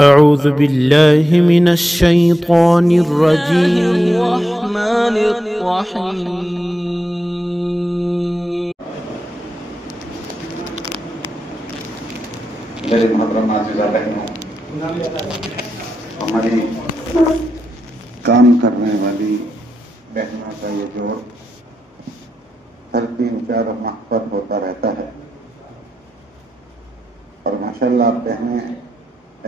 أعوذ بالله من الشيطان الرجيم. الرحمن الرحیم. میرے محترم عزیزہ بہنوں، ہماری کام کرنے والی بہنوں کا یہ جوڑ ہر 3-4 ماہ پر ہوتا رہتا ہے، اور ماشاءاللہ آپ بہنیں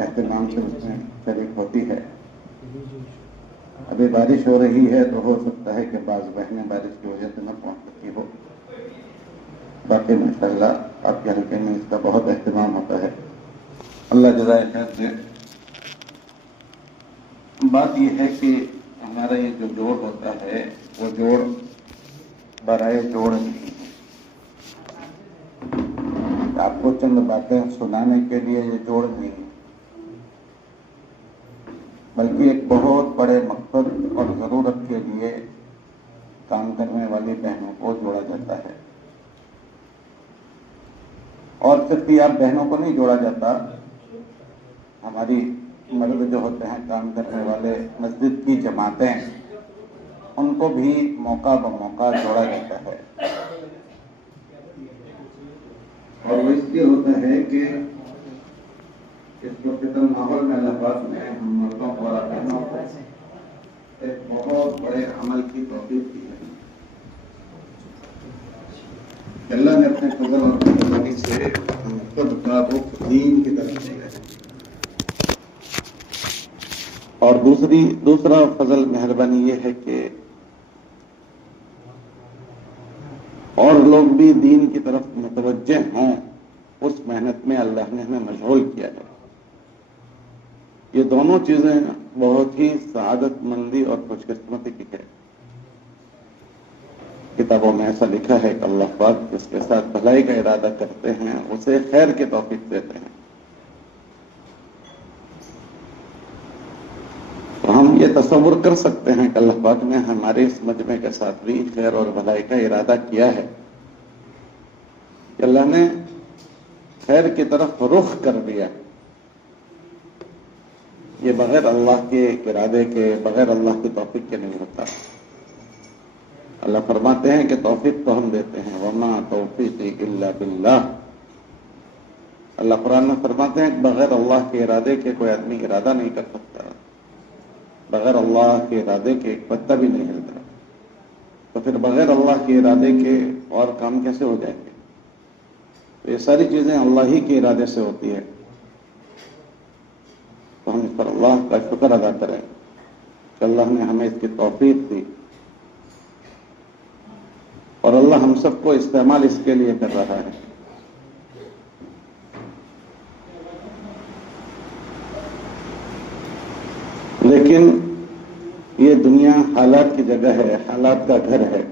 اہتمام سے اس میں شریک ہوتی ہے۔ ابھی بارش ہو رہی ہے تو ہو سکتا ہے کہ بعض بہنیں بارش کی وجہ سے نہ پہنچ سکتی ہو، باقی ماشاءاللہ آپ کے حلقے میں اس کا بہت اہتمام ہوتا ہے، اللہ جزائے خیر دے۔ بات یہ ہے کہ ہمارا یہ جو جوڑ ہوتا ہے وہ جوڑ برائے جوڑ نہیں ہے، آپ کو چند باتیں سنانے کے لیے یہ جوڑ نہیں ہے، بلکہ ایک بہت بڑے مقصد اور ضرورت کے لیے کام کرنے والی بہنوں کو جوڑا جاتا ہے۔ اور صرف یہ آپ بہنوں کو نہیں جوڑا جاتا، ہماری مرد جو ہوتے ہیں کام کرنے والے مسجد کی جماعتیں، ان کو بھی موقع بموقع جوڑا جاتا ہے، اور وہ اس لیے ہوتا ہے کہ اس پرفتن ماحول میں اللہ پاک نے ہم مردوں کو اور بہنوں کو ایک بہت بڑے عمل کی توفیق دی ہے۔ اللہ نے اپنے فضل اور مہربانی سے ہم خود کا رخ دین کی طرف دیا ہے، اور دوسرا فضل مہربانی یہ ہے کہ اور لوگ بھی دین کی طرف متوجہ ہوں، اس محنت میں اللہ نے ہمیں مشغول کیا ہے۔ یہ دونوں چیزیں بہت ہی سعادت مندی اور خوش قسمتی کی ہے۔ کتابوں میں ایسا لکھا ہے کہ اللہ پاک جس کے ساتھ بھلائی کا ارادہ کرتے ہیں اسے خیر کی توفیق دیتے ہیں۔ تو ہم یہ تصور کر سکتے ہیں کہ اللہ پاک نے ہمارے اس مجمع کے ساتھ بھی خیر اور بھلائی کا ارادہ کیا ہے، کہ اللہ نے خیر کی طرف رخ کر دیا۔ یہ بغیر اللہ کے ارادے کے، بغیر اللہ کی توفیق کے نہیں ہوتا۔ اللہ فرماتے ہیں کہ توفیق تو ہم دیتے ہیں، وما توفیقی الا باللہ۔ اللہ قرآن میں فرماتے ہیں کہ بغیر اللہ کے ارادے کے کوئی آدمی ارادہ نہیں کر سکتا، بغیر اللہ کے ارادے کے ایک پتا بھی نہیں ہلتا، تو پھر بغیر اللہ کے ارادے کے اور کام کیسے ہو جائیں گے؟ تو یہ ساری چیزیں اللہ ہی کے ارادے سے ہوتی ہے، تو ہم اس پر اللہ کا شکر ادا کریں کہ اللہ نے ہمیں اس کی توفیق دی، اور اللہ ہم سب کو استعمال اس کے لیے کر رہا ہے۔ لیکن یہ دنیا حالات کی جگہ ہے، حالات کا گھر ہے،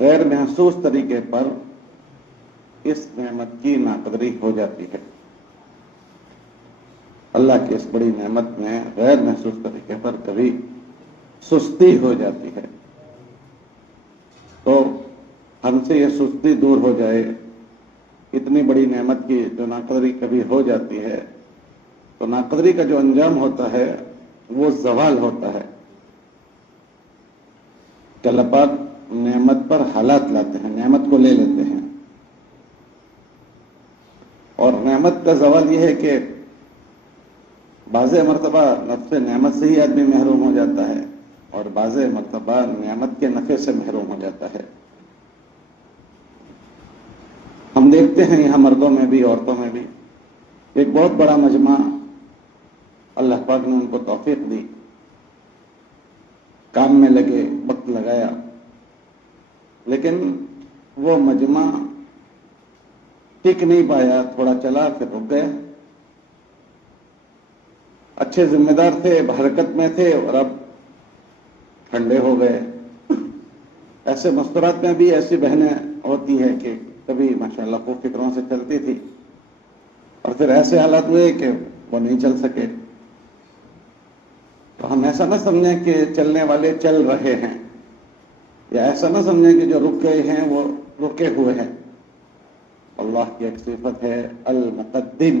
غیر محسوس طریقے پر اس نعمت کی ناقدری ہو جاتی ہے۔ اللہ کی اس بڑی نعمت میں غیر محسوس طریقے پر کبھی سستی ہو جاتی ہے، تو ہم سے یہ سستی دور ہو جائے۔ اتنی بڑی نعمت کی جو ناقدری کبھی ہو جاتی ہے، تو ناقدری کا جو انجام ہوتا ہے وہ زوال ہوتا ہے، کہ اللہ پاک نعمت پر حالات لاتے ہیں، نعمت کو لے لیتے ہیں، اور نعمت کا زوال یہ ہے کہ بعض مرتبہ نفع نعمت سے ہی آدمی محروم ہو جاتا ہے، اور بعض مرتبہ نعمت کے نفع سے محروم ہو جاتا ہے۔ ہم دیکھتے ہیں یہاں مردوں میں بھی عورتوں میں بھی ایک بہت بڑا مجمع اللہ پاک نے ان کو توفیق دی، کام میں لگے، وقت لگایا، لیکن وہ مجمع ٹک نہیں پایا، تھوڑا چلا پھر رک گیا۔ اچھے ذمہ دار تھے، حرکت میں تھے، اور اب ٹھنڈے ہو گئے۔ ایسے مستورات میں بھی ایسی بہنیں ہوتی ہیں کہ کبھی ماشاءاللہ خوب فکروں سے چلتی تھی، اور پھر ایسے حالات ہوئے کہ وہ نہیں چل سکے۔ تو ہم ایسا نہ سمجھیں کہ چلنے والے چل رہے ہیں، یا ایسا نہ سمجھیں کہ جو رک گئے ہیں وہ رکے ہوئے ہیں۔ اللہ کی ایک صفت ہے المقدم،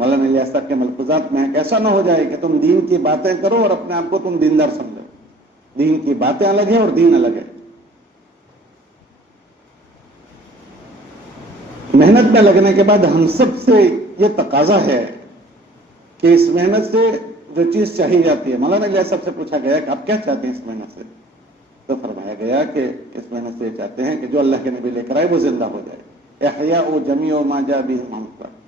مولانا الیاس صاحب کے ملفوظات میں ہے کہ ایسا نہ ہو جائے کہ تم دین کی باتیں کرو اور اپنے آپ کو تم دیندار سمجھو. دین کی باتیں الگ ہیں اور دین الگ ہے. محنت میں لگنے کے بعد ہم سب سے یہ تقاضا ہے کہ اس محنت سے جو چیز چاہی جاتی ہے، مولانا الیاس صاحب سے پوچھا گیا کہ آپ کیا چاہتے ہیں اس محنت سے، تو فرمایا گیا کہ اس محنت سے یہ چاہتے ہیں کہ جو اللہ کے نبی لے کر آئے وہ زندہ ہو جائے. احیاء جمیع ما جاء به محمد.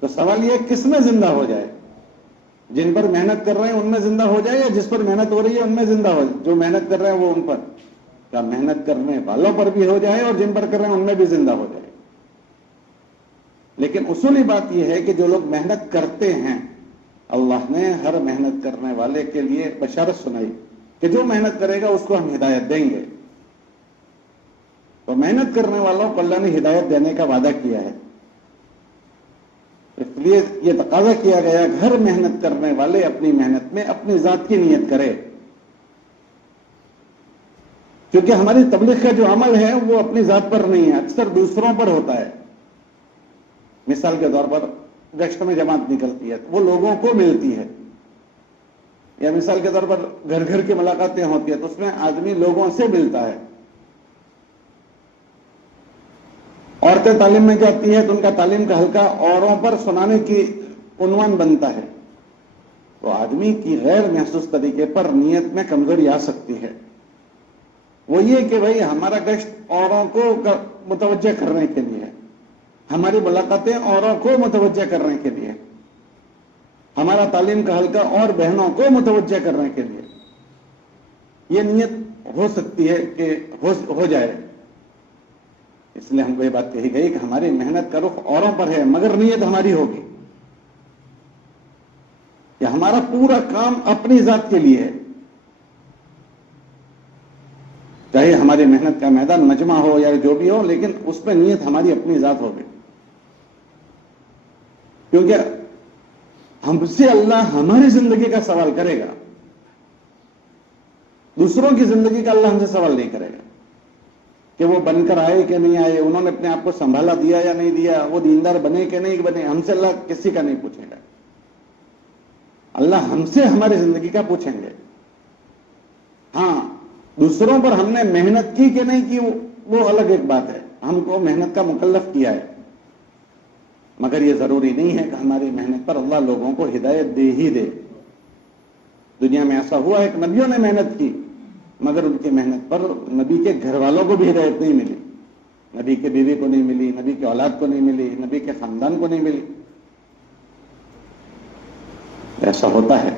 تو سوال یہ کس میں زندہ ہو جائے؟ جن پر محنت کر رہے ہیں ان میں زندہ ہو جائے یا جس پر محنت ہو رہی ہے ان میں زندہ ہو جائے؟ جو محنت کر رہے ہیں وہ ان پر، کیا محنت کرنے والوں پر بھی ہو جائے اور جن پر کر رہے ہیں ان میں بھی زندہ ہو جائے. لیکن اصولی بات یہ ہے کہ جو لوگ محنت کرتے ہیں، اللہ نے ہر محنت کرنے والے کے لیے بشارت سنائی کہ جو محنت کرے گا اس کو ہم ہدایت دیں گے. تو محنت کرنے والوں کو اللہ نے ہدایت دینے کا وعدہ کیا ہے. اس لیے یہ تقاضا کیا گیا کہ ہر محنت کرنے والے اپنی محنت میں اپنی ذات کی نیت کرے، کیونکہ ہماری تبلیغ کا جو عمل ہے وہ اپنی ذات پر نہیں ہے، اکثر دوسروں پر ہوتا ہے. مثال کے طور پر گشت میں جماعت نکلتی ہے وہ لوگوں کو ملتی ہے، یا مثال کے طور پر گھر گھر کی ملاقاتیں ہوتی ہیں تو اس میں آدمی لوگوں سے ملتا ہے. عورتیں تعلیم میں جاتی ہے تو ان کا تعلیم کا حلقہ اوروں پر سنانے کی عنوان بنتا ہے. تو آدمی کی غیر محسوس طریقے پر نیت میں کمزوری آ سکتی ہے. وہ یہ کہ بھائی ہمارا گشت اوروں کو متوجہ کرنے کے لیے ہے، ہماری ملاقاتیں اوروں کو متوجہ کرنے کے لیے، ہمارا تعلیم کا حلقہ اور بہنوں کو متوجہ کرنے کے لیے. یہ نیت ہو سکتی ہے کہ ہو جائے. اس لیے ہم کو یہ بات کہی گئی کہ ہماری محنت کا رخ اوروں پر ہے مگر نیت ہماری ہوگی کہ ہمارا پورا کام اپنی ذات کے لیے ہے. چاہے ہماری محنت کا میدان مجمع ہو یا جو بھی ہو، لیکن اس میں نیت ہماری اپنی ذات ہوگی. کیونکہ ہم سے اللہ ہماری زندگی کا سوال کرے گا، دوسروں کی زندگی کا اللہ ہم سے سوال نہیں کرے گا کہ وہ بن کر آئے کہ نہیں آئے، انہوں نے اپنے آپ کو سنبھالا دیا یا نہیں دیا، وہ دیندار بنے کہ نہیں بنے. ہم سے اللہ کسی کا نہیں پوچھے گا. اللہ ہم سے ہماری زندگی کا پوچھیں گے. ہاں، دوسروں پر ہم نے محنت کی کہ نہیں کی وہ الگ ایک بات ہے، ہم کو محنت کا مکلف کیا ہے، مگر یہ ضروری نہیں ہے کہ ہماری محنت پر اللہ لوگوں کو ہدایت دے ہی دے. دنیا میں ایسا ہوا ہے کہ نبیوں نے محنت کی مگر ان کی محنت پر نبی کے گھر والوں کو بھی ہدایت نہیں ملی، نبی کے بیوی کو نہیں ملی، نبی کے اولاد کو نہیں ملی، نبی کے خاندان کو نہیں ملی. ایسا ہوتا ہے.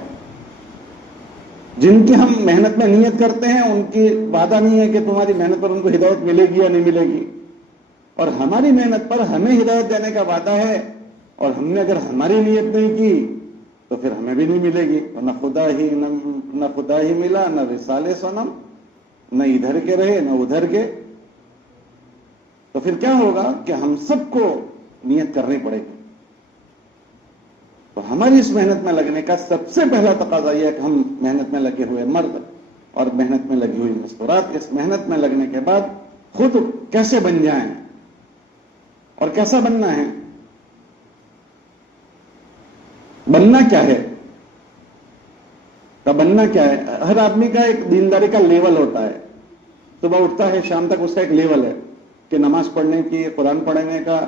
جن کی ہم محنت میں نیت کرتے ہیں ان کی وعدہ نہیں ہے کہ تمہاری محنت پر ان کو ہدایت ملے گی یا نہیں ملے گی، اور ہماری محنت پر ہمیں ہدایت دینے کا وعدہ ہے، اور ہم نے اگر ہماری نیت نہیں کی تو پھر ہمیں بھی نہیں ملے گی. نہ خدا ہی ملا، نہ رسالے سنم، نہ ادھر کے رہے نہ ادھر کے. تو پھر کیا ہوگا کہ ہم سب کو نیت کرنی پڑے گی. تو ہماری اس محنت میں لگنے کا سب سے پہلا تقاضا یہ ہے کہ ہم محنت میں لگے ہوئے مرد اور محنت میں لگی ہوئی مستورات اس محنت میں لگنے کے بعد خود کیسے بن جائیں اور کیسا بننا ہے. بننا کیا ہے؟ بننا کیا ہے؟ ہر آدمی کا ایک دینداری کا لیول ہوتا ہے. صبح اٹھتا ہے شام تک اس کا ایک لیول ہے کہ نماز پڑھنے کی، قرآن پڑھنے کا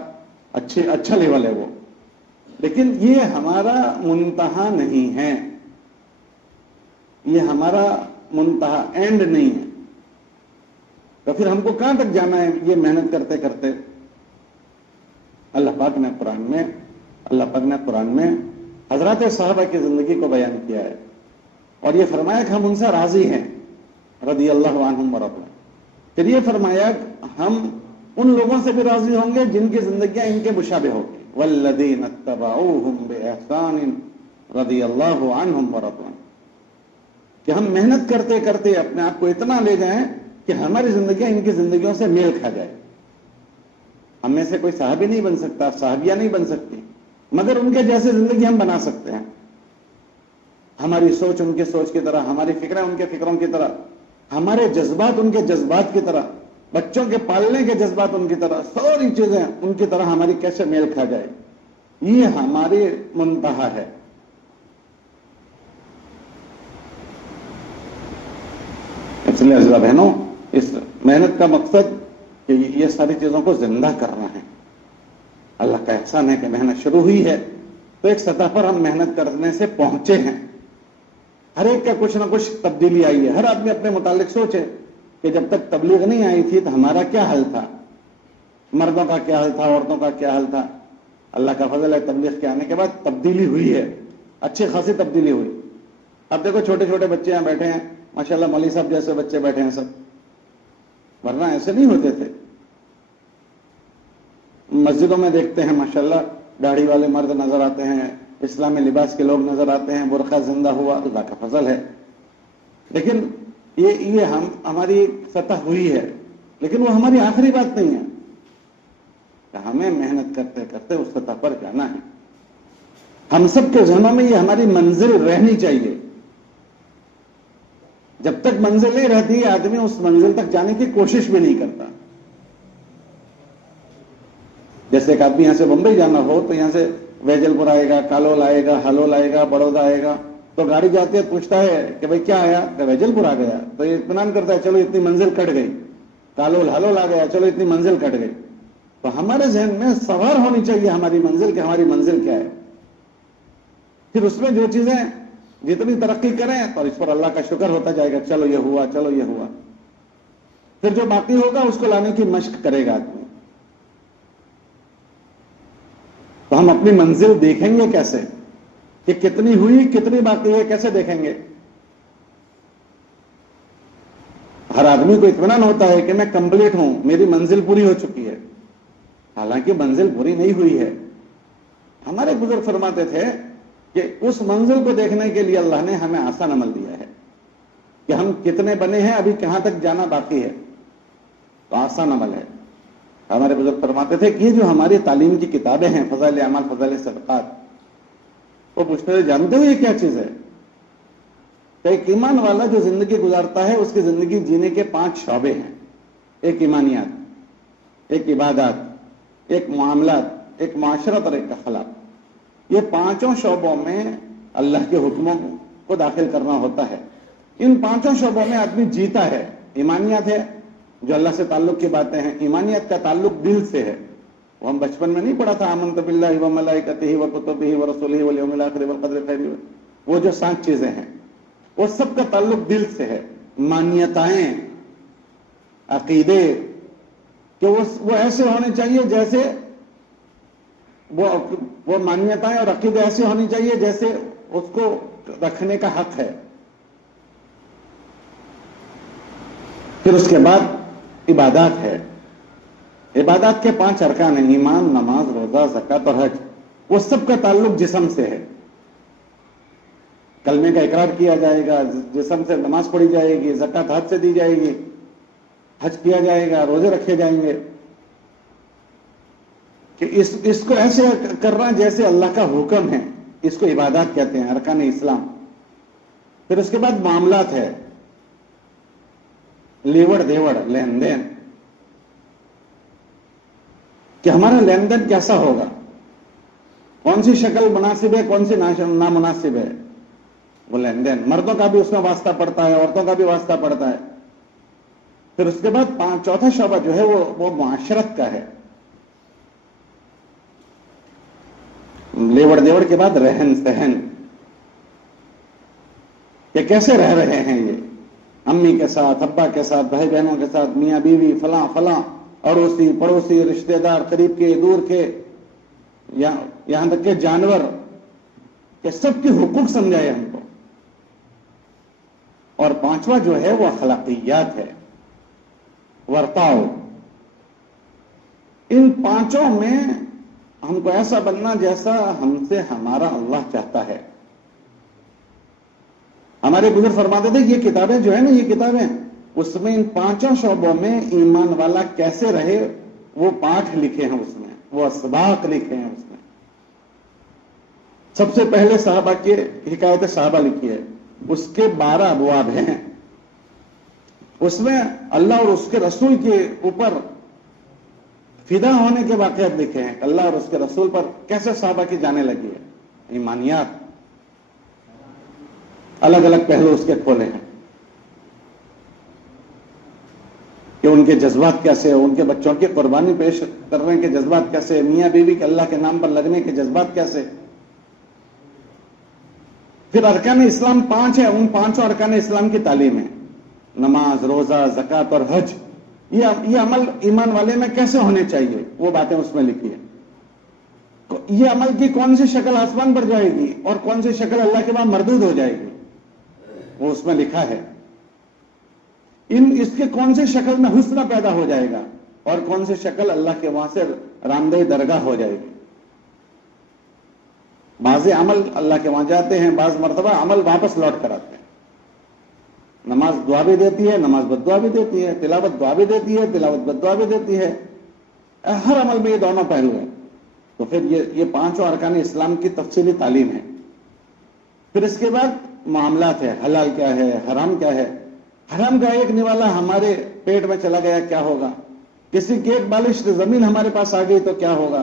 اچھا لیول ہے وہ. لیکن یہ ہمارا منتہا نہیں ہے، یہ ہمارا منتہا اینڈ نہیں ہے. تو پھر ہم کو کہاں تک جانا ہے یہ محنت کرتے کرتے؟ اللہ پاک نے قرآن میں حضرات صحابہ کی زندگی کو بیان کیا ہے اور یہ فرمایا کہ ہم ان سے راضی ہیں، رضی اللہ عنہم ورضوا. پھر یہ فرمایا کہ ہم ان لوگوں سے بھی راضی ہوں گے جن کی زندگیاں ان کے مشابہ ہوگی. والذین اتبعوہم بإحسان رضی اللہ عنہم ورضوا. کہ ہم محنت کرتے کرتے اپنے آپ کو اتنا لے جائیں کہ ہماری زندگیاں ان کی زندگیوں سے میل کھا جائے. ہم میں سے کوئی صحابی نہیں بن سکتا، صحابیہ نہیں بن سکتی، مگر ان کے جیسے زندگی ہم بنا سکتے ہیں. ہماری سوچ ان کے سوچ کی طرح، ہماری فکریں ان کے فکروں کی طرح، ہمارے جذبات ان کے جذبات کی طرح، بچوں کے پالنے کے جذبات ان کی طرح، ساری چیزیں ان کی طرح ہماری کیسے میل کھا جائے. یہ ہماری منتہا ہے. اس لیے عزیزہ بہنوں، اس محنت کا مقصد کہ یہ ساری چیزوں کو زندہ کرنا ہے. اللہ کا احسان ہے کہ محنت شروع ہوئی ہے تو ایک سطح پر ہم محنت کرنے سے پہنچے ہیں. ہر ایک کا کچھ نہ کچھ تبدیلی آئی ہے. ہر آدمی اپنے متعلق سوچے کہ جب تک تبلیغ نہیں آئی تھی تو ہمارا کیا حال تھا، مردوں کا کیا حال تھا، عورتوں کا کیا حال تھا. اللہ کا فضل ہے، تبلیغ کے آنے کے بعد تبدیلی ہوئی ہے، اچھی خاصی تبدیلی ہوئی. اب دیکھو چھوٹے چھوٹے بچے یہاں بیٹھے ہیں، ماشاءاللہ مولوی صاحب جیسے بچے بیٹھے ہیں سب، ورنہ ایسے نہیں ہوتے تھے. مسجدوں میں دیکھتے ہیں ماشاءاللہ داڑھی والے مرد نظر آتے ہیں، اسلامی لباس کے لوگ نظر آتے ہیں، برقع زندہ ہوا، اللہ کا فضل ہے. لیکن یہ ہماری سطح ہوئی ہے، لیکن وہ ہماری آخری بات نہیں ہے کہ ہمیں محنت کرتے کرتے اس سطح پر جانا ہے. ہم سب کے ذہنوں میں یہ ہماری منزل رہنی چاہیے. جب تک منزل نہیں رہتی آدمی اس منزل تک جانے کی کوشش بھی نہیں کرتا. جیسے ایک آدمی یہاں سے بمبئی جانا ہو تو یہاں سے ویجل پور آئے گا، کالول آئے گا، ہلول آئے گا، بڑودہ آئے گا، تو گاڑی جاتی ہے پوچھتا ہے کہ بھئی کیا آیا، کہ ویجل پور آ گیا، تو یہ اطمینان کرتا ہے چلو اتنی منزل کٹ گئی. کالول ہلول آ گیا، چلو اتنی منزل کٹ گئی. تو ہمارے ذہن میں سوار ہونی چاہیے ہماری منزل کہ ہماری منزل کیا ہے. پھر اس میں جو چیزیں جتنی ترقی کریں تو اس پر اللہ کا شکر ہوتا جائے گا، چلو یہ ہوا، چلو یہ ہوا. پھر جو باقی ہوگا اس کو لانے کی مشق کرے گا آدمی. تو ہم اپنی منزل دیکھیں گے کیسے کہ کتنی ہوئی، کتنی باقی ہے، کیسے دیکھیں گے؟ ہر آدمی کو اطمینان ہوتا ہے کہ میں کمپلیٹ ہوں، میری منزل پوری ہو چکی ہے. حالانکہ منزل پوری نہیں ہوئی ہے. ہمارے بزرگ فرماتے تھے کہ اس منزل کو دیکھنے کے لیے اللہ نے ہمیں آسان عمل دیا ہے کہ ہم کتنے بنے ہیں، ابھی کہاں تک جانا باقی ہے. تو آسان عمل ہے. ہمارے بزرگ فرماتے تھے کہ یہ جو ہماری تعلیم کی کتابیں ہیں، فضائل اعمال، فضائل صدقات، وہ پوچھتے تھے جانتے ہو یہ کیا چیز ہے؟ کہ ایک ایمان والا جو زندگی گزارتا ہے اس کی زندگی جینے کے 5 شعبے ہیں. ایک ایمانیات، ایک عبادات، ایک معاملات، ایک معاشرت اور ایک اخلاق. یہ 5 شعبوں میں اللہ کے حکموں کو داخل کرنا ہوتا ہے. ان 5 شعبوں میں آدمی جیتا ہے. ایمانیات ہے جو اللہ سے تعلق کی باتیں ہیں. ایمانیات کا تعلق دل سے ہے. وہ ہم بچپن میں نہیں پڑھا تھا آمنت باللہ و ملائکتہ و کتبہ و رسولہ والیوم الآخر والقدر خیر. وہ جو 7 چیزیں ہیں وہ سب کا تعلق دل سے ہے. مانیتائیں، عقیدے کہ وہ ایسے ہونے چاہیے جیسے وہ مانیتائیں اور عقیدے ایسے ہونی چاہیے جیسے اس کو رکھنے کا حق ہے. پھر اس کے بعد عبادات ہے. عبادات کے 5 ارکان ہیں، ایمان، نماز، روزہ، زکوٰۃ اور حج. وہ سب کا تعلق جسم سے ہے. کلمے کا اقرار کیا جائے گا، جسم سے نماز پڑھی جائے گی، زکوٰۃ ہاتھ سے دی جائے گی، حج کیا جائے گا، روزے رکھے جائیں گے. کہ اس کو ایسے کرنا جیسے اللہ کا حکم ہے. اس کو عبادات کہتے ہیں، ارکان اسلام. پھر اس کے بعد معاملات ہے، لیوڑ دیوڑ، لین دین، کہ ہمارا لین دین کیسا ہوگا، کون سی شکل مناسب ہے، کون سی نامناسب ہے. وہ لین دین، مردوں کا بھی اس میں واسطہ پڑتا ہے، عورتوں کا بھی واسطہ پڑتا ہے. پھر اس کے بعد 4تھا شعبہ جو ہے وہ معاشرت کا ہے. لیوڑ دیوڑ کے بعد رہن سہن، کہ کیسے رہ رہے ہیں یہ امی کے ساتھ، ابا کے ساتھ، بھائی بہنوں کے ساتھ، میاں بیوی، فلاں فلاں، اڑوسی پڑوسی، رشتہ دار، قریب کے دور کے، یہاں تک کہ جانور، کہ سب کے حقوق سمجھائے ہم کو. اور 5واں جو ہے وہ اخلاقیات ہے، ورتاؤ. ان 5 میں ہم کو ایسا بننا جیسا ہم سے ہمارا اللہ چاہتا ہے. ہمارے بزرگ فرماتے تھے یہ کتابیں جو ہے نا، یہ کتابیں اس میں ان 5 شعبوں میں ایمان والا کیسے رہے وہ پاٹھ لکھے ہیں، اس میں وہ اسباق لکھے ہیں. اس میں سب سے پہلے صحابہ کی حکایت صحابہ لکھی ہے، اس کے 12 ابواب ہیں. اس میں اللہ اور اس کے رسول کے اوپر فدا ہونے کے واقعات لکھے ہیں، اللہ اور اس کے رسول پر کیسے صحابہ کی جانے لگی ہے، ایمانیات، الگ الگ پہلو اس کے کھولے ہیں کہ ان کے جذبات کیسے، ان کے بچوں کی قربانی پیش کرنے کے جذبات کیسے، میاں بیوی کے اللہ کے نام پر لگنے کے جذبات کیسے. پھر ارکان اسلام 5 ہے، ان 5 ارکان اسلام کی تعلیم ہے، نماز، روزہ، زکوٰۃ اور حج. یہ عمل ایمان والے میں کیسے ہونے چاہیے، وہ باتیں اس میں لکھی ہے. یہ عمل کی کون سی شکل آسمان پر جائے گی اور کون سی شکل اللہ کے وہاں مردود ہو جائے گی، وہ اس میں لکھا ہے. اس کے کون سی شکل میں حسن پیدا ہو جائے گا اور کون سی شکل اللہ کے وہاں سے راندہ درگاہ ہو جائے گی. بعض عمل اللہ کے وہاں جاتے ہیں، بعض مرتبہ عمل واپس لوٹ کر آتے ہیں. نماز دعا بھی دیتی ہے، نماز بد دعا بھی دیتی ہے، تلاوت دعا بھی دیتی ہے، تلاوت بد دعا بھی دیتی ہے. ہر عمل میں یہ دونوں پہلو ہیں. تو پھر یہ 5 ارکان اسلام کی تفصیلی تعلیم ہے. پھر اس کے بعد معاملات ہے، حلال کیا ہے، حرام کیا ہے. حرام کا ایک نوالا ہمارے پیٹ میں چلا گیا کیا ہوگا، کسی کی ایک بالش زمین ہمارے پاس آ گئی تو کیا ہوگا،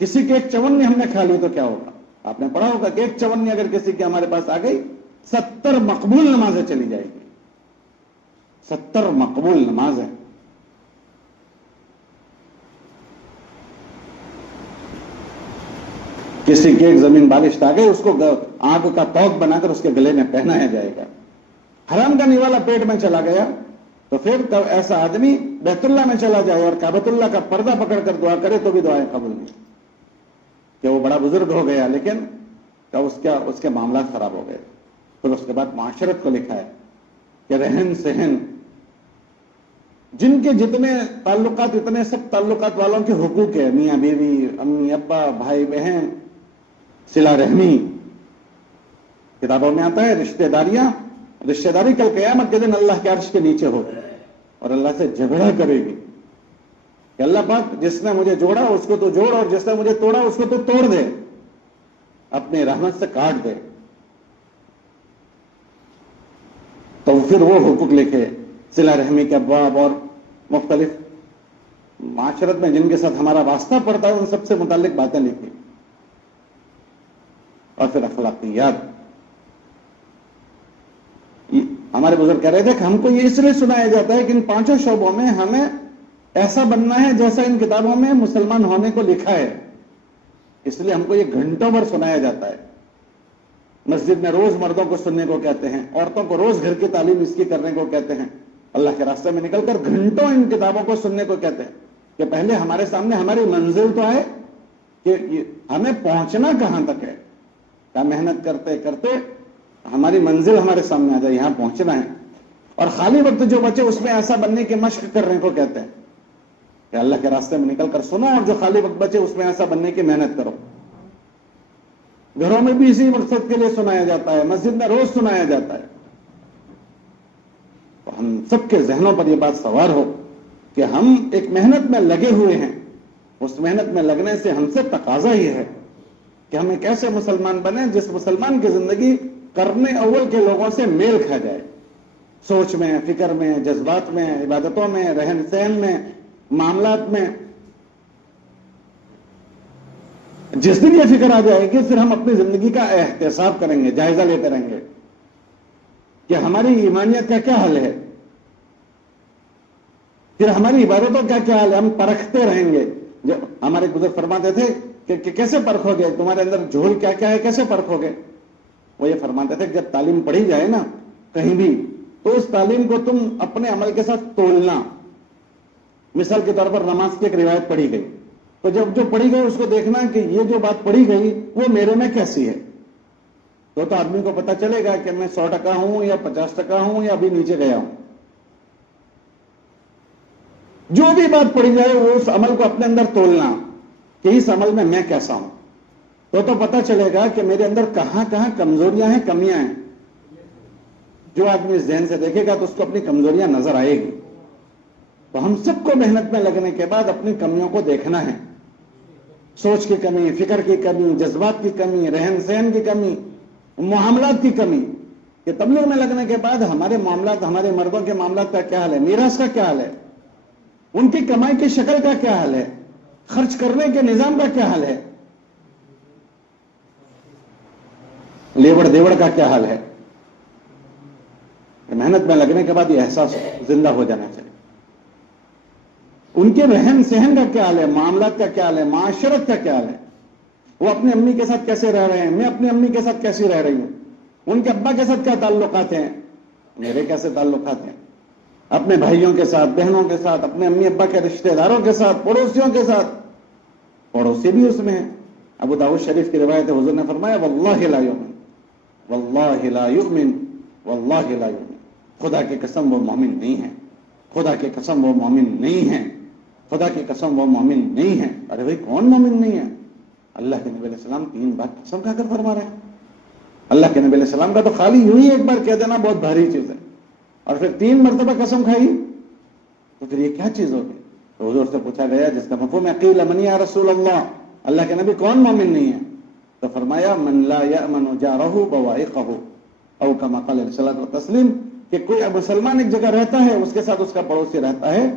کسی کی ایک چونی ہم نے کھا لی تو کیا ہوگا. آپ نے پڑھا ہوگا کہ ایک چونی اگر کسی کی ہمارے پاس آ گئی 70 مقبول نمازیں چلی جائے گی. 70 مقبول نمازیں. کسی کی ایک زمین بالشت آ گئی، اس کو آگ کا توق بنا کر اس کے گلے میں پہنایا جائے گا. حرام کا نوالا پیٹ میں چلا گیا تو پھر ایسا آدمی بیت اللہ میں چلا جائے اور کعبۃ اللہ کا پردہ پکڑ کر دعا کرے تو بھی دعائیں قبول نہیں، کہ وہ بڑا بزرگ ہو گیا لیکن اس کے معاملات خراب ہو گئے. پھر اس کے بعد معاشرت کو لکھا ہے کہ رہن سہن، جن کے جتنے تعلقات، اتنے سب تعلقات والوں کے حقوق ہے، میاں بیوی، امی ابا، بھائی بہن، صلہ رحمی. کتابوں میں آتا ہے رشتہ داری کل قیامت کے دن اللہ کے عرش کے نیچے ہو اور اللہ سے جھگڑا کرے گی کہ اللہ پاک جس نے مجھے جوڑا اس کو تو جوڑ اور جس نے مجھے توڑا اس کو تو توڑ دے، اپنی رحمت سے کاٹ دے. تو پھر وہ حقوق لکھے، صلہ رحمی کے ابواب اور مختلف معاشرت میں جن کے ساتھ ہمارا واسطہ پڑتا ہے ان سب سے متعلق باتیں لکھی. اور پھر اخلاقیات. ہمارے بزرگ کہہ رہے تھے کہ ہم کو یہ اس لیے سنایا جاتا ہے کہ ان 5 شعبوں میں ہمیں ایسا بننا ہے جیسا ان کتابوں میں مسلمان ہونے کو لکھا ہے. اس لیے ہم کو یہ گھنٹوں بھر سنایا جاتا ہے. مسجد میں روز مردوں کو سننے کو کہتے ہیں، عورتوں کو روز گھر کی تعلیم اس کی کرنے کو کہتے ہیں. اللہ کے راستے میں نکل کر گھنٹوں ان کتابوں کو سننے کو کہتے ہیں کہ پہلے ہمارے سامنے ہماری منزل تو آئے کہ ہمیں پہنچنا کہاں تک ہے. کیا محنت کرتے کرتے ہماری منزل ہمارے سامنے آ جائے، یہاں پہنچنا ہے. اور خالی وقت جو بچے اس میں ایسا بننے کی مشق کرنے کو کہتے ہیں کہ اللہ کے راستے میں نکل کر سنو، اور جو خالی وقت بچے اس میں ایسا بننے کی محنت کرو. گھروں میں بھی اسی مقصد کے لیے سنایا جاتا ہے، مسجد میں روز سنایا جاتا ہے. تو ہم سب کے ذہنوں پر یہ بات سوار ہو کہ ہم ایک محنت میں لگے ہوئے ہیں. اس محنت میں لگنے سے ہم سے تقاضا یہ ہے کہ ہم ایک ایسے مسلمان بنیں جس مسلمان کی زندگی کرنے اول کے لوگوں سے میل کھا جائے، سوچ میں، فکر میں، جذبات میں، عبادتوں میں، رہن سہن میں، معاملات میں. جس دن یہ فکر آ جائے گی پھر ہم اپنی زندگی کا احتساب کریں گے، جائزہ لیتے رہیں گے کہ ہماری ایمانیت کا کیا حال ہے، پھر ہماری عبادتوں کا کیا حال ہے. ہم پرکھتے رہیں گے. جب ہمارے بزرگ فرماتے تھے کہ کیسے پرکھو گے، تمہارے اندر جھول کیا کیا ہے، کیسے پرکھو گے. وہ یہ فرماتے تھے کہ جب تعلیم پڑھی جائے نا کہیں بھی تو اس تعلیم کو تم اپنے عمل کے ساتھ تولنا. مثال کے طور پر نماز کی ایک روایت پڑھی گئی تو جب جو پڑھی گئی اس کو دیکھنا کہ یہ جو بات پڑھی گئی وہ میرے میں کیسی ہے. تو آدمی کو پتا چلے گا کہ میں 100% ہوں یا 50% ہوں یا ابھی نیچے گیا ہوں. جو بھی بات پڑھی جائے وہ اس عمل کو اپنے اندر تولنا کہ اس عمل میں میں کیسا ہوں. تو پتا چلے گا کہ میرے اندر کہاں کہاں کمزوریاں ہیں، کمیاں ہیں. جو آدمی اس ذہن سے دیکھے گا تو اس کو اپنی کمزوریاں نظر آئے گی. تو ہم سب کو محنت میں لگنے کے بعد اپنی کمیوں کو دیکھنا ہے. سوچ کی کمی، فکر کی کمی، جذبات کی کمی، رہن سہن کی کمی، معاملات کی کمی. کہ تبلیغ میں لگنے کے بعد ہمارے معاملات، ہمارے مردوں کے معاملات کا کیا حال ہے، میراث کا کیا حال ہے. ان کی کمائی کی شکل کا کیا حال ہے, خرچ کرنے کے نظام کا کیا حال ہے, لیوڑ دیوڑ کا کیا حال ہے. محنت میں لگنے کے بعد یہ احساس زندہ ہو جانا چاہیے. ان کے رہن سہن کا کیا حال ہے, معاملات کا کیا حال ہے, معاشرت کا کیا حال ہے. وہ اپنی امی کے ساتھ کیسے رہ رہے ہیں, میں اپنی امی کے ساتھ کیسی رہ رہی ہوں, ان کے ابا کے ساتھ کیا تعلقات ہیں, میرے کیسے تعلقات ہیں, اپنے بھائیوں کے ساتھ, بہنوں کے ساتھ, اپنے امی ابا کے رشتہ داروں کے ساتھ, پڑوسیوں کے ساتھ. پڑوسی بھی اس میں ہیں. ابو داؤد شریف کی روایت ہے, حضور نے فرمایا واللہ لا یؤمن, واللہ لا یؤمن, واللہ لا یؤمن. خدا کی قسم وہ مومن نہیں ہے, خدا کی قسم وہ مومن نہیں ہے, خدا کی قسم وہ مومن نہیں ہے. ارے بھائی کون مومن نہیں ہے؟ اللہ کے نبی علیہ السلام 3 بار قسم کھا کر فرما رہے ہیں. اللہ کے نبی علیہ السلام کا تو خالی یوں ہی ایک بار کہہ دینا بہت بھاری چیز ہے, اور پھر 3 مرتبہ قسم کھائی, تو پھر یہ کیا چیز ہوگی؟ تو حضور سے پوچھا گیا جس کا مفہوم ہے قیل من یا رسول اللہ, اللہ کے نبی کون مومن نہیں ہے؟ تو فرمایا من لا یأمن جارہ بوائقہ, او کما قال علیہ الصلوۃ والتسلیم, کہ کوئی مسلمان ایک جگہ رہتا ہے, اس کے ساتھ اس کا پڑوسی رہتا ہے,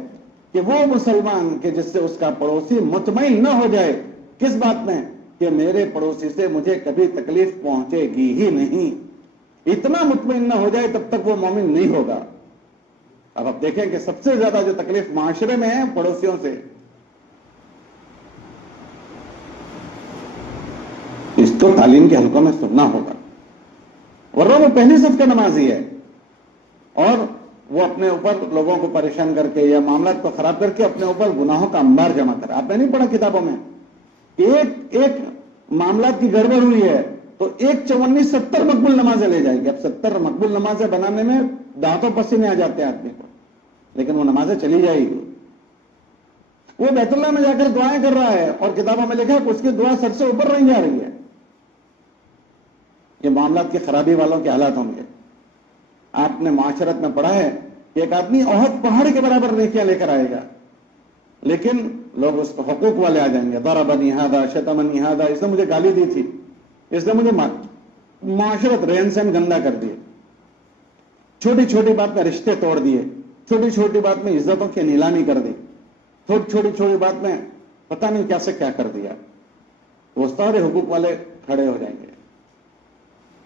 کہ وہ مسلمان کہ جس سے اس کا پڑوسی مطمئن نہ ہو جائے. کس بات میں؟ کہ میرے پڑوسی سے مجھے کبھی تکلیف پہنچے گی ہی نہیں. اتنا مطمئن نہ ہو جائے تب تک وہ مومن نہیں ہوگا. اب آپ دیکھیں کہ سب سے زیادہ جو تکلیف معاشرے میں ہے پڑوسیوں سے. اس کو تعلیم کے حلقوں میں سننا ہوگا. ورنہ وہ پہلی صف کا نمازی ہے, اور وہ اپنے اوپر لوگوں کو پریشان کر کے یا معاملات کو خراب کر کے اپنے اوپر گناہوں کا انبار جمع کرے. آپ نے نہیں پڑھا کتابوں میں ایک معاملات کی گڑبڑ ہوئی ہے تو 1/54 مقبول نمازیں لے جائے گی. اب 70 مقبول نمازیں بنانے میں دانتوں پسینے آ جاتے ہیں آدمی کو, لیکن وہ نمازیں چلی جائے گی. وہ بیت اللہ میں جا کر دعائیں کر رہا ہے, اور کتابوں میں لکھا ہے کہ اس کی دعا سر سے اوپر نہیں جا رہی ہے. یہ معاملات کی خرابی والوں کے حالات ہوں گے. آپ نے معاشرت میں پڑھا ہے کہ ایک آدمی احد پہاڑ کے برابر نیکیاں لے کر آئے گا, لیکن لوگ اس کو حقوق والے آ جائیں گے, ضربنی ھذا شتمنی ھذا, اس نے مجھے گالی دی تھی, اس نے مجھے معاشرت رہن سہن گندا کر دیے, چھوٹی چھوٹی بات میں رشتے توڑ دیے, چھوٹی چھوٹی بات میں عزتوں کی نیلامی کر دی, چھوٹی چھوٹی بات میں پتہ نہیں کیا سے کیا کر دیا. وہ سارے حقوق والے کھڑے ہو جائیں گے,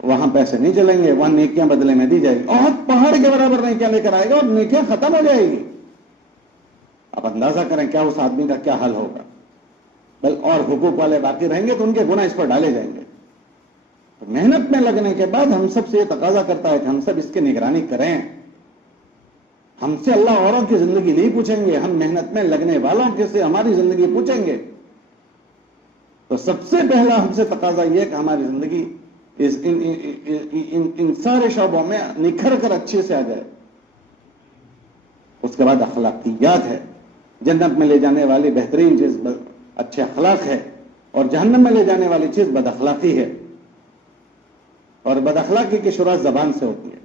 وہاں پیسے نہیں چلیں گے, وہاں نیکیاں بدلے میں دی جائے گی. اور پہاڑ کے برابر نیکیاں لے کر آئے گا اور نیکیاں ختم ہو جائے گی. اب اندازہ کریں کیا اس آدمی کا کیا حال ہوگا. اور حقوق والے باقی رہیں گے تو ان کے گناہ اس پر ڈالے جائیں گے. محنت میں لگنے کے بعد ہم سب سے یہ تقاضا کرتا ہے کہ ہم سب اس کی نگرانی کریں. ہم سے اللہ اوروں کی زندگی نہیں پوچھیں گے, ہم محنت میں لگنے والوں کے سے ہماری زندگی پوچھیں گے. تو سب سے پہلا ہم سے تقاضا یہ کہ ہماری زندگی ان سارے شعبوں میں نکھر کر اچھے سے آ جائے. اس کے بعد اخلاقیات ہے. جنت میں لے جانے والی بہترین چیز اچھے اخلاق ہے, اور جہنم میں لے جانے والی چیز بد اخلاقی ہے, اور بد اخلاقی کی شروعات زبان سے ہوتی ہے.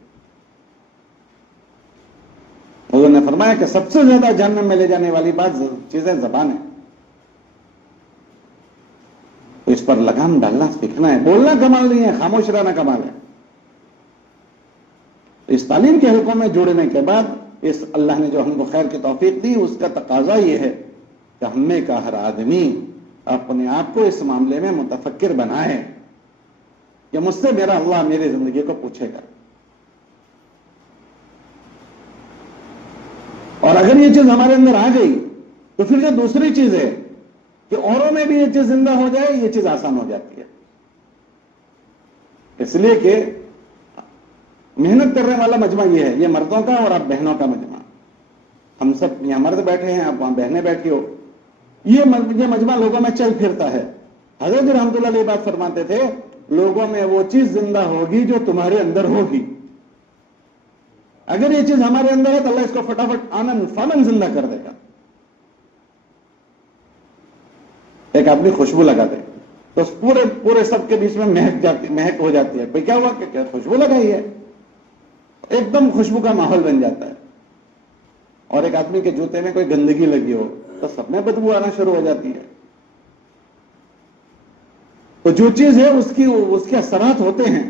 حضور نے فرمایا کہ سب سے زیادہ جہنم میں لے جانے والی چیزیں زبان ہے. تو اس پر لگام ڈالنا سیکھنا ہے. بولنا کمال نہیں ہے, خاموش رہنا کمال ہے. اس تعلیم کے حلقوں میں جوڑنے کے بعد اس اللہ نے جو ہم کو خیر کی توفیق دی, اس کا تقاضا یہ ہے کہ ہم میں کا ہر آدمی اپنے آپ کو اس معاملے میں متفکر بنائے کہ مجھ سے میرا اللہ میری زندگی کو پوچھے گا. اور اگر یہ چیز ہمارے اندر آ گئی تو پھر جو دوسری چیز ہے کہ اوروں میں بھی یہ چیز زندہ ہو جائے, یہ چیز آسان ہو جاتی ہے. اس لیے کہ محنت کرنے والا مجمع یہ ہے, یہ مردوں کا اور آپ بہنوں کا مجمع. ہم سب یہاں مرد بیٹھے ہیں, آپ وہاں بہنیں بیٹھی ہو. یہ مجمع لوگوں میں چل پھرتا ہے. حضرت رحمۃ اللہ علیہ بات فرماتے تھے, لوگوں میں وہ چیز زندہ ہوگی جو تمہارے اندر ہوگی. اگر یہ چیز ہمارے اندر ہے تو اللہ اس کو فٹافٹ آنند فانند زندہ کر دے گا. ایک آدمی خوشبو لگا دے تو پورے سب کے بیچ میں مہک ہو جاتی ہے. بھئی کیا ہوا کہ خوشبو لگائی ہے, ایک دم خوشبو کا ماحول بن جاتا ہے. اور ایک آدمی کے جوتے میں کوئی گندگی لگی ہو تو سب میں بدبو آنا شروع ہو جاتی ہے. تو جو چیز ہے اس کے اثرات ہوتے ہیں.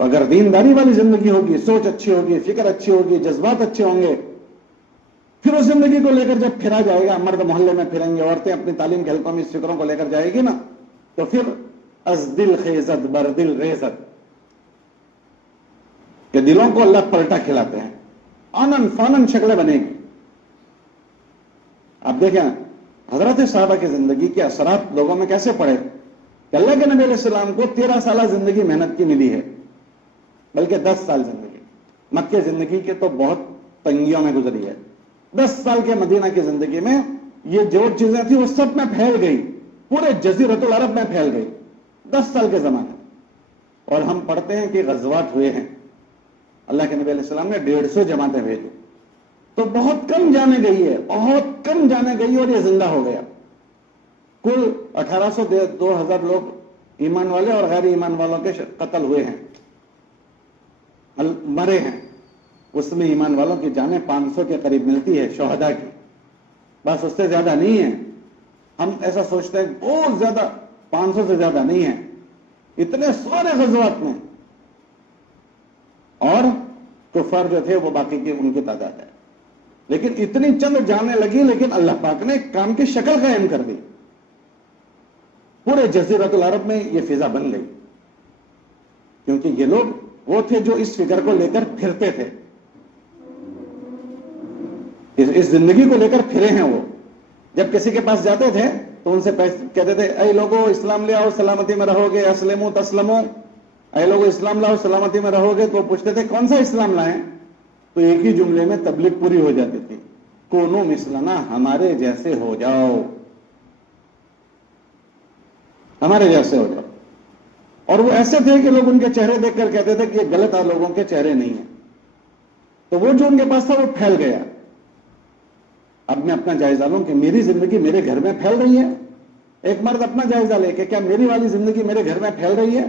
اگر دینداری والی زندگی ہوگی, سوچ اچھی ہوگی, فکر اچھی ہوگی, جذبات اچھے ہوں گے, پھر اس زندگی کو لے کر جب پھرا جائے گا، مرد محلے میں پھریں گے، عورتیں اپنی تعلیم کے حلقوں میں اس فکروں کو لے کر جائے گی نا، تو پھر از دل خیزت بر دل ریزت، کہ دلوں کو اللہ پلٹا کھلاتے ہیں، آنن فانن شکلیں بنے گی. آپ دیکھیں حضرت صحابہ کی زندگی کے اثرات لوگوں میں کیسے پڑے کہ اللہ کے نبی علیہ السلام کو 13 سالہ زندگی محنت کی ملی ہے، بلکہ 10 سال زندگی. مکہ زندگی کے تو بہت تنگیوں میں گزری ہے، 10 سال کے مدینہ کی زندگی میں یہ جو چیزیں تھیں وہ سب میں پھیل گئی، پورے جزیرۃ العرب میں پھیل گئی 10 سال کے زمانے. اور ہم پڑھتے ہیں کہ غزوات ہوئے ہیں، اللہ کے نبی علیہ السلام نے 150 جماعتیں بھیجی، تو بہت کم جانے گئی ہے، بہت کم جانے گئی اور یہ زندہ ہو گیا. کل 1800 2000 لوگ ایمان والے اور غیر ایمان والوں کے قتل ہوئے ہیں، مرے ہیں. اس میں ایمان والوں کی جانیں 500 کے قریب ملتی ہے شہداء کی، بس اس سے زیادہ نہیں ہے. ہم ایسا سوچتے ہیں بہت زیادہ، 500 سے زیادہ نہیں ہے، اتنے سارے غزوات میں. اور کفار جو تھے وہ باقی کی ان کی تعداد ہے. لیکن اتنی چند جانے لگی، لیکن اللہ پاک نے کام کی شکل قائم کر دی، پورے جزیرۃ العرب میں یہ فضا بن گئی. کیونکہ یہ لوگ وہ تھے جو اس فکر کو لے کر پھرتے تھے، اس زندگی کو لے کر پھرے ہیں. وہ جب کسی کے پاس جاتے تھے تو ان سے کہتے تھے اے لوگوں اسلام لے آؤ سلامتی میں رہو گے، اسلموا تسلموا، اے لوگوں اسلام لاؤ سلامتی میں رہو گے. تو پوچھتے تھے کون سا اسلام لائیں؟ تو ایک ہی جملے میں تبلیغ پوری ہو جاتی تھی، کونو مثلنا، ہمارے جیسے ہو جاؤ، ہمارے جیسے ہو جاؤ. اور وہ ایسے تھے کہ لوگ ان کے چہرے دیکھ کر کہتے تھے کہ یہ غلط لوگوں کے چہرے نہیں ہیں. تو وہ جو ان کے پاس تھا وہ پھیل گیا. اب میں اپنا جائزہ لوں کہ میری زندگی میرے گھر میں پھیل رہی ہے. ایک مرد اپنا جائزہ لے کہ کیا میری والی زندگی میرے گھر میں پھیل رہی ہے.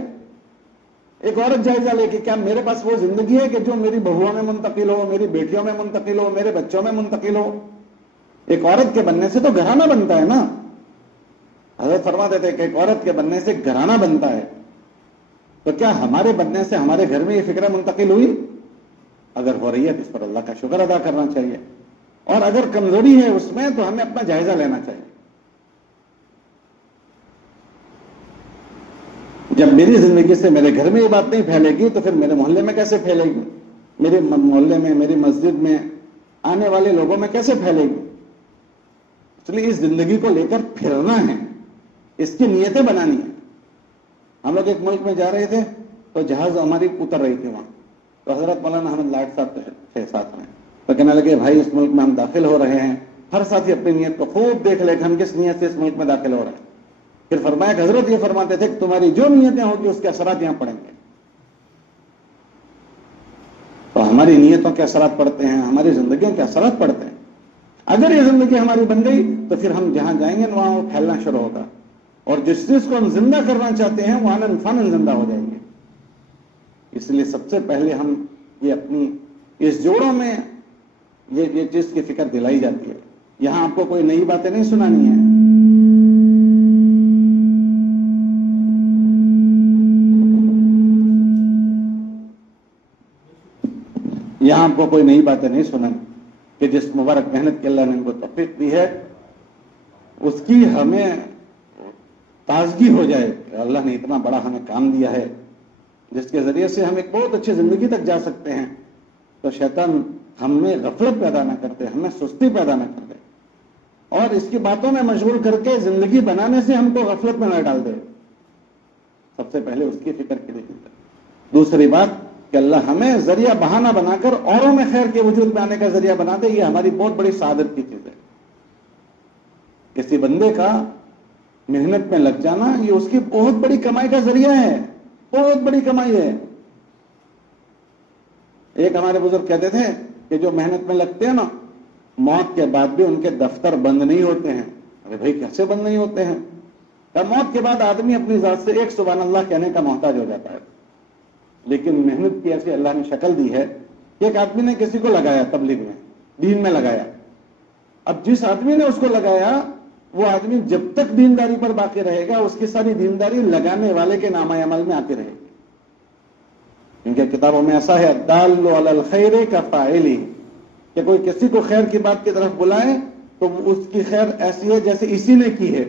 ایک عورت جائزہ لے کہ کیا میرے پاس وہ زندگی ہے کہ جو میری بہوؤں میں منتقل ہو، میری بیٹیوں میں منتقل ہو، میرے بچوں میں منتقل ہو. ایک عورت کے بننے سے تو گھرانہ بنتا ہے نا. حضرت فرماتے تھے کہ ایک عورت کے بننے سے گھرانہ بنتا ہے. تو کیا ہمارے بننے سے ہمارے گھر میں یہ فکریں منتقل ہوئی؟ اگر ہو رہی ہے تو اس پر اللہ کا شکر ادا کرنا چاہیے، اور اگر کمزوری ہے اس میں تو ہمیں اپنا جائزہ لینا چاہیے. جب میری زندگی سے میرے گھر میں یہ بات نہیں پھیلے گی تو پھر میرے محلے میں کیسے پھیلے گی؟ میرے محلے میں، میری مسجد میں، آنے والے لوگوں میں کیسے پھیلے گی؟ اس لیے اس زندگی کو لے کر پھرنا ہے، اس کی نیتیں بنانی ہیں. ہم لوگ ایک ملک میں جا رہے تھے تو جہاز ہماری اتر رہی تھی وہاں، تو حضرت مولانا احمد لاٹ صاحب تھے ساتھ میں. تو کہنے لگے بھائی اس ملک میں ہم داخل ہو رہے ہیں، ہر ساتھی اپنی نیت کو خوب دیکھ لے کہ ہم کس نیت سے اس ملک میں داخل ہو رہے ہیں. پھر فرمایا کہ حضرت یہ فرماتے تھے کہ تمہاری جو نیتیں ہوگی اس کے اثرات یہاں پڑیں گے. تو ہماری نیتوں کے اثرات پڑتے ہیں، ہماری زندگیوں کے اثرات پڑتے ہیں. اگر یہ زندگی ہماری بن گئی تو پھر ہم جہاں جائیں گے وہاں وہ پھیلنا شروع ہوگا، اور جس چیز کو ہم زندہ کرنا چاہتے ہیں وہ آنن فانن زندہ ہو جائیں گے. اس لیے سب سے پہلے ہم یہ اپنی اس جوڑوں میں یہ چیز کی فکر دلائی جاتی ہے. یہاں آپ کو کوئی نئی باتیں نہیں سنانی ہے. یہاں آپ کو کوئی نئی باتیں نہیں سنانی کہ جس مبارک محنت کی اللہ نے ان کو توفیق دی ہے اس کی ہمیں تازگی ہو جائے کہ اللہ نے اتنا بڑا ہمیں کام دیا ہے جس کے ذریعے سے ہم ایک بہت اچھی زندگی تک جا سکتے ہیں. تو شیطان ہم میں غفلت پیدا نہ کرتے، ہمیں سستی پیدا نہ کرتے، اور اس کی باتوں میں مشغول کر کے زندگی بنانے سے ہم کو غفلت میں نہ ڈال دے. سب سے پہلے اس کی فکر کی لیے. دوسری بات کہ اللہ ہمیں ذریعہ بہانہ بنا کر اوروں میں خیر کے وجود میں آنے کا ذریعہ بنا دے، یہ ہماری بہت بڑی سعادت کی چیز ہے. کسی بندے کا محنت میں لگ جانا یہ اس کی بہت بڑی کمائی کا ذریعہ ہے، بہت بڑی کمائی ہے. ایک ہمارے بزرگ کہتے تھے کہ جو محنت میں لگتے ہیں نا موت کے بعد بھی ان کے دفتر بند نہیں ہوتے ہیں. ارے بھائی کیسے بند نہیں ہوتے ہیں؟ کہ موت کے بعد آدمی اپنی ذات سے ایک سبحان اللہ کہنے کا محتاج ہو جاتا ہے. لیکن محنت کی ایسی اللہ نے شکل دی ہے کہ ایک آدمی نے کسی کو لگایا تبلیغ میں، دین میں لگایا. اب جس آدمی نے اس کو لگایا وہ آدمی جب تک دینداری پر باقی رہے گا اس کی ساری دینداری لگانے والے کے نامہ عمل میں آتی رہے گی. کیونکہ کتابوں میں ایسا ہے الدال علی الخیر کفاعلہ، کہ کوئی کسی کو خیر کی بات کی طرف بلائے تو اس کی خیر ایسی ہے جیسے اسی نے کی ہے.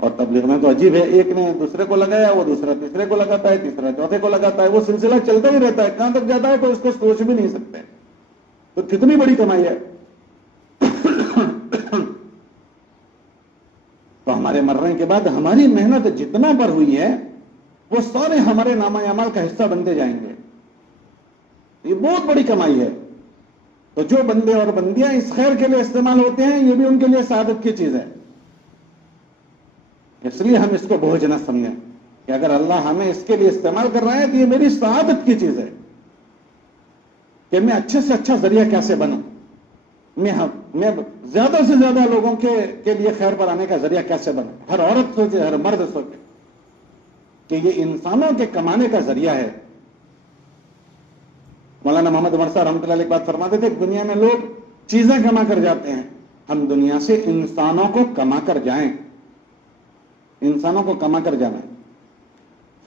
اور تبلیغ میں تو عجیب ہے، ایک نے دوسرے کو لگایا، وہ دوسرا تیسرے کو لگاتا ہے، تیسرا چوتھے کو لگاتا ہے، وہ سلسلہ چلتا ہی رہتا ہے، کہاں تک جاتا ہے تو اس کو سوچ بھی نہیں سکتے. تو کتنی بڑی کمائی ہے. تو ہمارے مرنے کے بعد ہماری محنت جتنا پر ہوئی ہے وہ سارے ہمارے نامہ اعمال کا حصہ بنتے جائیں گے. یہ بہت بڑی کمائی ہے. تو جو بندے اور بندیاں اس خیر کے لیے استعمال ہوتے ہیں یہ بھی ان کے لیے سعادت کی چیز ہے. اس لیے ہم اس کو بوجھ نہ سمجھیں کہ اگر اللہ ہمیں اس کے لیے استعمال کر رہا ہے تو یہ میری سعادت کی چیز ہے کہ میں اچھے سے اچھا ذریعہ کیسے بنوں، میں زیادہ سے زیادہ لوگوں کے لیے خیر پر آنے کا ذریعہ کیسے بنوں. ہر عورت سوچے، ہر مرد سوچے کہ یہ انسانوں کے کمانے کا ذریعہ ہے. مولانا محمد عمر صاحب رحمۃ اللہ علیہ ایک بات فرماتے تھے، دنیا میں لوگ چیزیں کما کر جاتے ہیں، ہم دنیا سے انسانوں کو کما کر جائیں، انسانوں کو کما کر جانا ہے.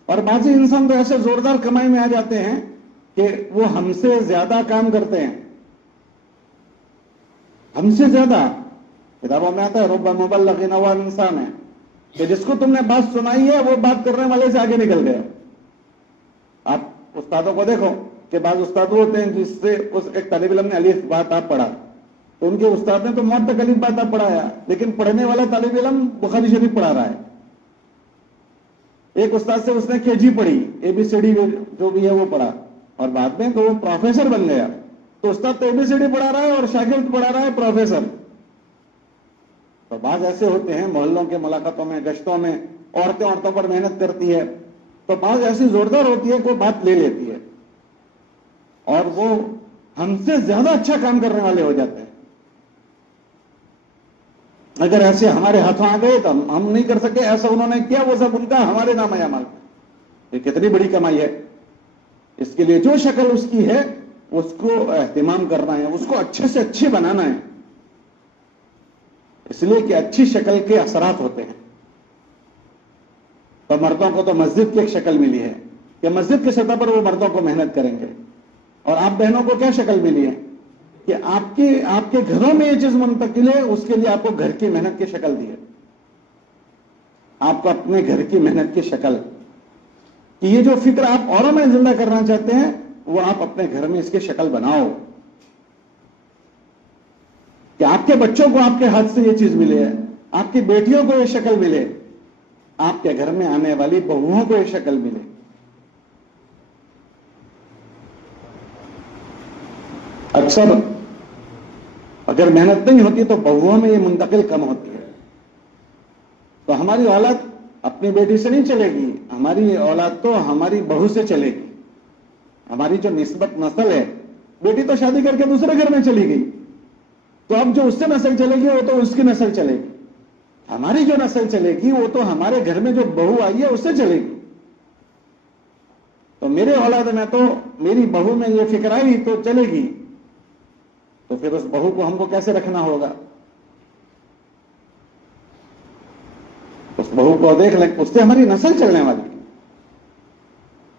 اور بعضی انسان تو ایسے زوردار کمائی میں آ جاتے ہیں کہ وہ ہم سے زیادہ کام کرتے ہیں، ہم سے زیادہ. کتابوں میں آتا ہے رب مبلغ نوال انسان ہے کہ جس کو تم نے بات سنائی ہے وہ بات کرنے والے سے آگے نکل گیا. آپ استادوں کو دیکھو کہ بعض استاد ہوتے ہیں جس سے ایک طالب علم نے الف بات آپ پڑھا تو ان کے استاد نے تو موت تک الف بات آپ پڑھایا، لیکن پڑھنے والا طالب علم بخاری شریف پڑھا رہا ہے. ایک استاد سے اس نے KG پڑھی، ABCD جو بھی ہے وہ پڑھا، اور بعد میں تو وہ پروفیسر بن گیا. تو استاد تو ABCD پڑھا رہا ہے اور شاگرد پڑھا رہا ہے پروفیسر. تو بعض ایسے ہوتے ہیں محلوں کے ملاقاتوں میں، گشتوں میں عورتوں پر محنت کرتی ہے، تو بعض ایسی زوردار ہوتی ہے کوئی بات لے لیتی ہے اور وہ ہم سے زیادہ اچھا کام کرنے والے ہو جاتے ہیں. اگر ایسے ہمارے ہاتھوں آ گئے تو ہم نہیں کر سکے، ایسا انہوں نے کیا وہ سب ان کا ہمارے نام اعمال. یہ کتنی بڑی کمائی ہے. اس کے لیے جو شکل اس کی ہے اس کو اہتمام کرنا ہے، اس کو اچھے سے اچھے بنانا ہے، اس لیے کہ اچھی شکل کے اثرات ہوتے ہیں. تو مردوں کو تو مسجد کی ایک شکل ملی ہے کہ مسجد کی سطح پر وہ مردوں کو محنت کریں گے، اور آپ بہنوں کو کیا شکل ملی ہے کہ آپ کے گھروں میں یہ چیز منتقل ہے، اس کے لیے آپ کو گھر کی محنت کی شکل دی ہے. آپ کو اپنے گھر کی محنت کی شکل کہ یہ جو فکر آپ اوروں میں زندہ کرنا چاہتے ہیں وہ آپ اپنے گھر میں اس کی شکل بناؤ کہ آپ کے بچوں کو آپ کے ہاتھ سے یہ چیز ملے، آپ کی بیٹیوں کو یہ شکل ملے، آپ کے گھر میں آنے والی بہوؤں کو یہ شکل ملے. اکثر اگر محنت نہیں ہوتی تو بہوؤں میں یہ منتقل کم ہوتی ہے. تو ہماری اولاد اپنی بیٹی سے نہیں چلے گی، ہماری اولاد تو ہماری بہو سے چلے گی. ہماری جو نسبت نسل ہے، بیٹی تو شادی کر کے دوسرے گھر میں چلی گئی، تو اب جو اس سے نسل چلے گی وہ تو اس کی نسل چلے گی. ہماری جو نسل چلے گی وہ تو ہمارے گھر میں جو بہو آئی ہے اس سے چلے گی. تو میرے اولاد میں تو میری بہو میں یہ فکر آئی تو چلے گی، تو پھر اس بہو کو ہم کو کیسے رکھنا ہوگا؟ اس بہو کو دیکھ لیں، اس سے ہماری نسل چلنے والی،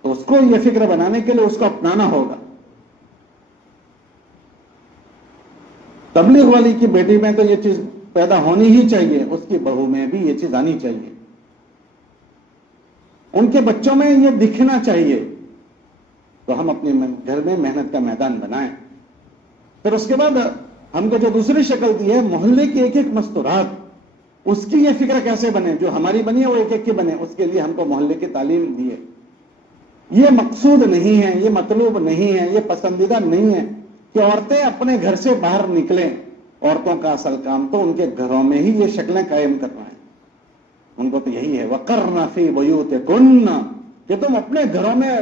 تو اس کو یہ فکر بنانے کے لیے اس کو اپنانا ہوگا. تبلیغ والی کی بیٹی میں تو یہ چیز پیدا ہونی ہی چاہیے، اس کی بہو میں بھی یہ چیز آنی چاہیے، ان کے بچوں میں یہ دکھنا چاہیے. تو ہم اپنے گھر میں محنت کا میدان بنائیں. پھر اس کے بعد ہم کو جو دوسری شکل دی ہے محلے کی ایک ایک مستورات، اس کی یہ فکر کیسے بنے، جو ہماری بنی ہے وہ ایک ایک کی بنے، اس کے لیے ہم کو محلے کی تعلیم دی ہے. یہ مقصود نہیں ہے، یہ مطلوب نہیں ہے، یہ پسندیدہ نہیں ہے کہ عورتیں اپنے گھر سے باہر نکلیں. عورتوں کا اصل کام تو ان کے گھروں میں ہی یہ شکلیں قائم کرنا ہے. ان کو تو یہی ہے وَقَرْنَ فِي بُيُوتِكُنَّ کہ تم اپنے گھروں میں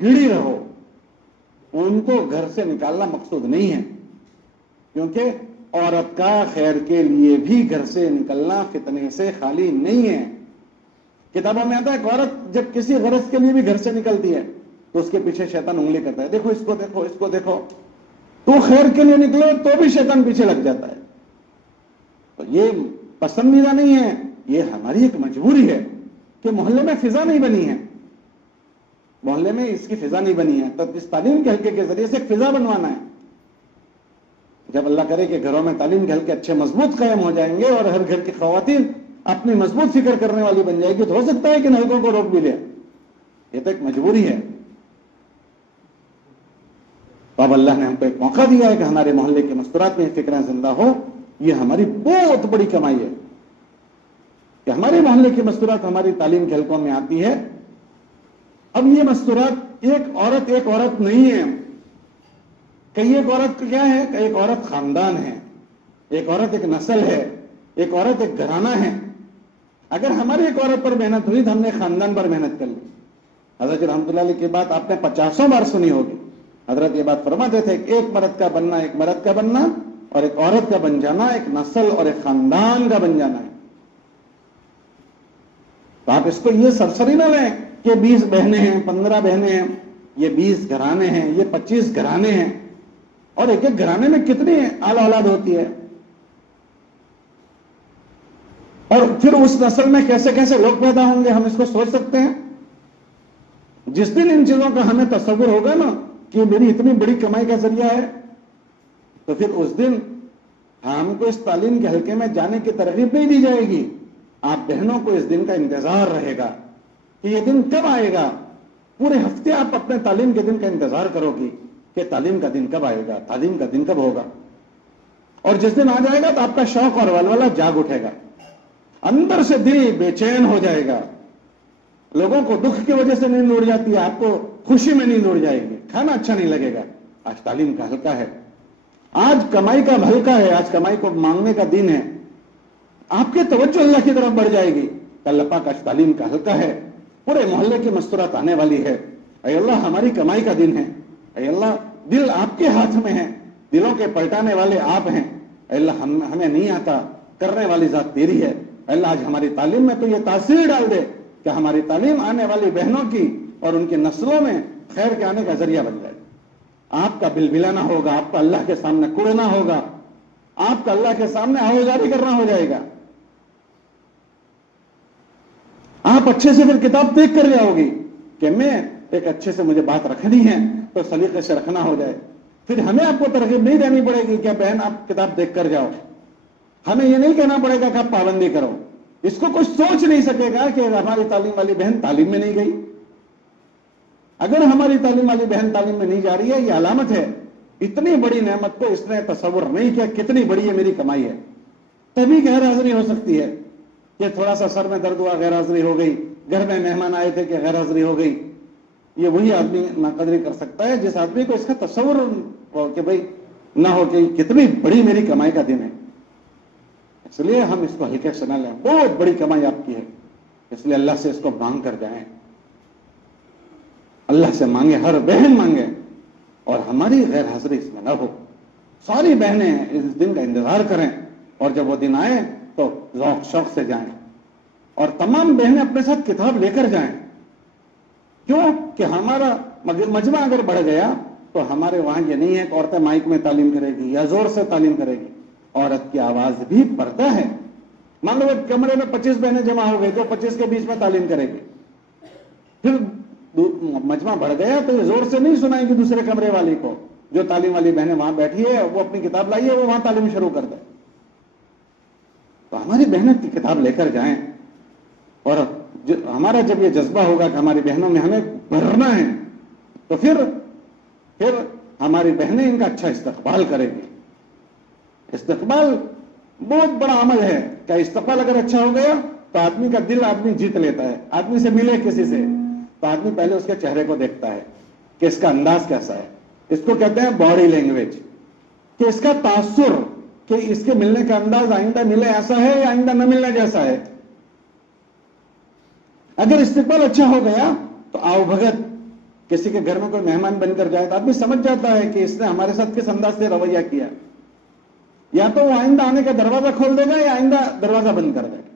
گھڑی رہو. ان کو گھر سے نکالنا مقصود نہیں ہے، کیونکہ عورت کا خیر کے لیے بھی گھر سے نکلنا فتنے سے خالی نہیں ہے. کتابوں میں آتا ہے کہ عورت جب کسی غرض کے لیے بھی گھر سے نکلتی ہے تو اس کے پیچھے شیطان انگلی کرتا ہے، دیکھو اس کو دیکھو، اس کو دیکھو. تو خیر کے لیے نکلے تو بھی شیطان پیچھے لگ جاتا ہے. تو یہ پسندیدہ نہیں ہے، یہ ہماری ایک مجبوری ہے کہ محلے میں فضا نہیں بنی ہے. محلے میں اس کی فضا نہیں بنی ہے، تو اس تعلیم کے حلقے کے ذریعے سے ایک فضا بنوانا ہے. جب اللہ کرے کہ گھروں میں تعلیم کے حلقے اچھے مضبوط قائم ہو جائیں گے اور ہر گھر کی خواتین اپنی مضبوط فکر کرنے والی بن جائے گی، تو ہو سکتا ہے کہ ان حلقوں کو روک بھی لے. یہ تو ایک مجبوری ہے. تو اب اللہ نے ہم کو ایک موقع دیا ہے کہ ہمارے محلے کے مستورات میں فکریں زندہ ہو. یہ ہماری بہت بڑی کمائی ہے کہ ہمارے محلے کی مستورات ہماری تعلیم کے حلقوں میں آتی ہے. اب یہ مستورات ایک عورت نہیں ہے کہ ایک عورت کیا ہے، کہ ایک عورت خاندان ہے، ایک عورت ایک نسل ہے، ایک عورت ایک گھرانہ ہے. اگر ہماری ایک عورت پر محنت ہوئی تو ہم نے خاندان پر محنت کر لی. حضرت رحمۃ اللہ علیہ کی بات آپ نے 50 بار سنی ہوگی. حضرت یہ بات فرماتے تھے کہ ایک مرد کا بننا ایک مرد کا بننا اور ایک عورت کا بن جانا ایک نسل اور ایک خاندان کا بن جانا ہے. تو آپ اس کو یہ سرسری نہ لیں کہ 20 بہنیں ہیں، 15 بہنیں ہیں، یہ 20 گھرانے ہیں، یہ 25 گھرانے ہیں، اور ایک ایک گھرانے میں کتنی آل اولاد ہوتی ہے، اور پھر اس نسل میں کیسے کیسے لوگ پیدا ہوں گے. ہم اس کو سوچ سکتے ہیں؟ جس دن ان چیزوں کا ہمیں تصور ہوگا نا کہ یہ میری اتنی بڑی کمائی کا ذریعہ ہے، تو پھر اس دن ہم کو اس تعلیم کے حلقے میں جانے کی ترغیب نہیں دی جائے گی. آپ بہنوں کو اس دن کا انتظار رہے گا کہ یہ دن کب آئے گا. پورے ہفتے آپ اپنے تعلیم کے دن کا انتظار کرو گی کہ تعلیم کا دن کب آئے گا، تعلیم کا دن کب ہوگا. اور جس دن آ جائے گا تو آپ کا شوق اور ولولہ جاگ اٹھے گا، اندر سے دل بے چین ہو جائے گا. لوگوں کو دکھ کی وجہ سے نیند اڑ جاتی ہے، آپ کو خوشی میں نیند اڑ جائے گی، کھانا اچھا نہیں لگے گا. آج تعلیم کا حلقہ ہے، آج کمائی کا حلقہ ہے، آج کمائی کو مانگنے کا دن ہے. آپ کی توجہ اللہ کی طرف بڑھ جائے گی. اللہ پاک آج تعلیم کا حلقہ ہے، پورے محلے کی مستورات آنے والی ہے. اے اللہ ہماری کمائی کا دن ہے. اے اللہ دل آپ کے ہاتھ میں ہے، دلوں کے پلٹانے والے آپ ہیں. اے اللہ ہمیں نہیں آتا، کرنے والی ذات تیری ہے. اے اللہ آج ہماری تعلیم میں تو یہ تاثیر ڈال دے کہ ہماری تعلیم آنے والی بہنوں کی اور ان کی نسلوں میں خیر کے آنے کا ذریعہ بن جائے. آپ کا بلبلانا ہوگا، آپ کا اللہ کے سامنے کوڑنا ہوگا، آپ کا اللہ کے سامنے آوازاری کرنا ہو جائے گا. آپ اچھے سے پھر کتاب دیکھ کر جاؤ گی کہ میں ایک اچھے سے مجھے بات رکھنی ہے تو سلیقے سے رکھنا ہو جائے. پھر ہمیں آپ کو ترغیب نہیں دینی پڑے گی کہ بہن آپ کتاب دیکھ کر جاؤ. ہمیں یہ نہیں کہنا پڑے گا کہ آپ پابندی کرو. اس کو کوئی سوچ نہیں سکے گا کہ ہماری تعلیم والی بہن تعلیم میں نہیں گئی. اگر ہماری تعلیم والی بہن تعلیم میں نہیں جا رہی ہے، یہ علامت ہے اتنی بڑی نعمت کو اس نے تصور نہیں کیا کتنی بڑی ہے میری کمائی ہے. تبھی غیر حاضری ہو سکتی ہے کہ تھوڑا سا سر میں درد ہوا غیر حاضری ہو گئی، گھر میں مہمان آئے تھے کہ غیر حاضری ہو گئی. یہ وہی آدمی ناقدری کر سکتا ہے جس آدمی کو اس کا تصور ہو کہ بھئی نہ ہو کہ کتنی بڑی میری کمائی کا دن ہے. اس لیے ہم اس کو ہلکے سے نہ لیں، بہت بڑی کمائی آپ کی ہے. اس لیے اللہ سے اس کو مانگ کر جائیں، اللہ سے مانگے، ہر بہن مانگے، اور ہماری غیر حاضری اس میں نہ ہو. ساری بہنیں اس دن کا انتظار کریں اور جب وہ دن آئے تو ذوق شوق سے جائیں. اور تمام بہنیں اپنے ساتھ کتاب لے کر جائیں. کیوں کہ ہمارا مجمع اگر بڑھ گیا تو ہمارے وہاں یہ نہیں ہے کہ عورتیں مائک میں تعلیم کرے گی یا زور سے تعلیم کرے گی. عورت کی آواز بھی پردہ ہے. مان لو ایک کمرے میں 25 بہنیں جمع ہو گئی تو 25 کے بیچ میں تعلیم کرے گی. پھر مجمع بڑھ گیا تو یہ زور سے نہیں سنائے گی دوسرے کمرے والی کو. جو تعلیم والی بہنیں وہاں بیٹھی ہے وہ اپنی کتاب لائی ہے، وہ وہاں تعلیم شروع کر دے. تو ہماری بہنیں کی کتاب لے کر جائیں. اور ہمارا جب یہ جذبہ ہوگا کہ ہماری بہنوں میں ہمیں بھرنا ہے تو پھر ہماری بہنیں ان کا اچھا استقبال کریں گی. استقبال بہت بڑا عمل ہے کہ استقبال اگر اچھا ہو گیا تو آدمی کا دل آدمی جیت لیتا ہے. آدمی سے ملے کسی سے تو آدمی پہلے اس کے چہرے کو دیکھتا ہے کہ اس کا انداز کیسا ہے. اس کو کہتے ہیں باڈی لینگویج، کہ اس کا تاثر، کہ اس کے ملنے کا انداز آئندہ ملے ایسا ہے یا آئندہ نہ ملنے جیسا ہے. اگر استقبال اچھا ہو گیا تو آؤ بھگت کسی کے گھر میں کوئی مہمان بن کر جائے تو آدمی سمجھ جاتا ہے کہ اس نے ہمارے ساتھ کس انداز سے رویہ کیا. یا تو وہ آئندہ آنے کا دروازہ کھول دے گا یا آئندہ دروازہ بند کر دے گا.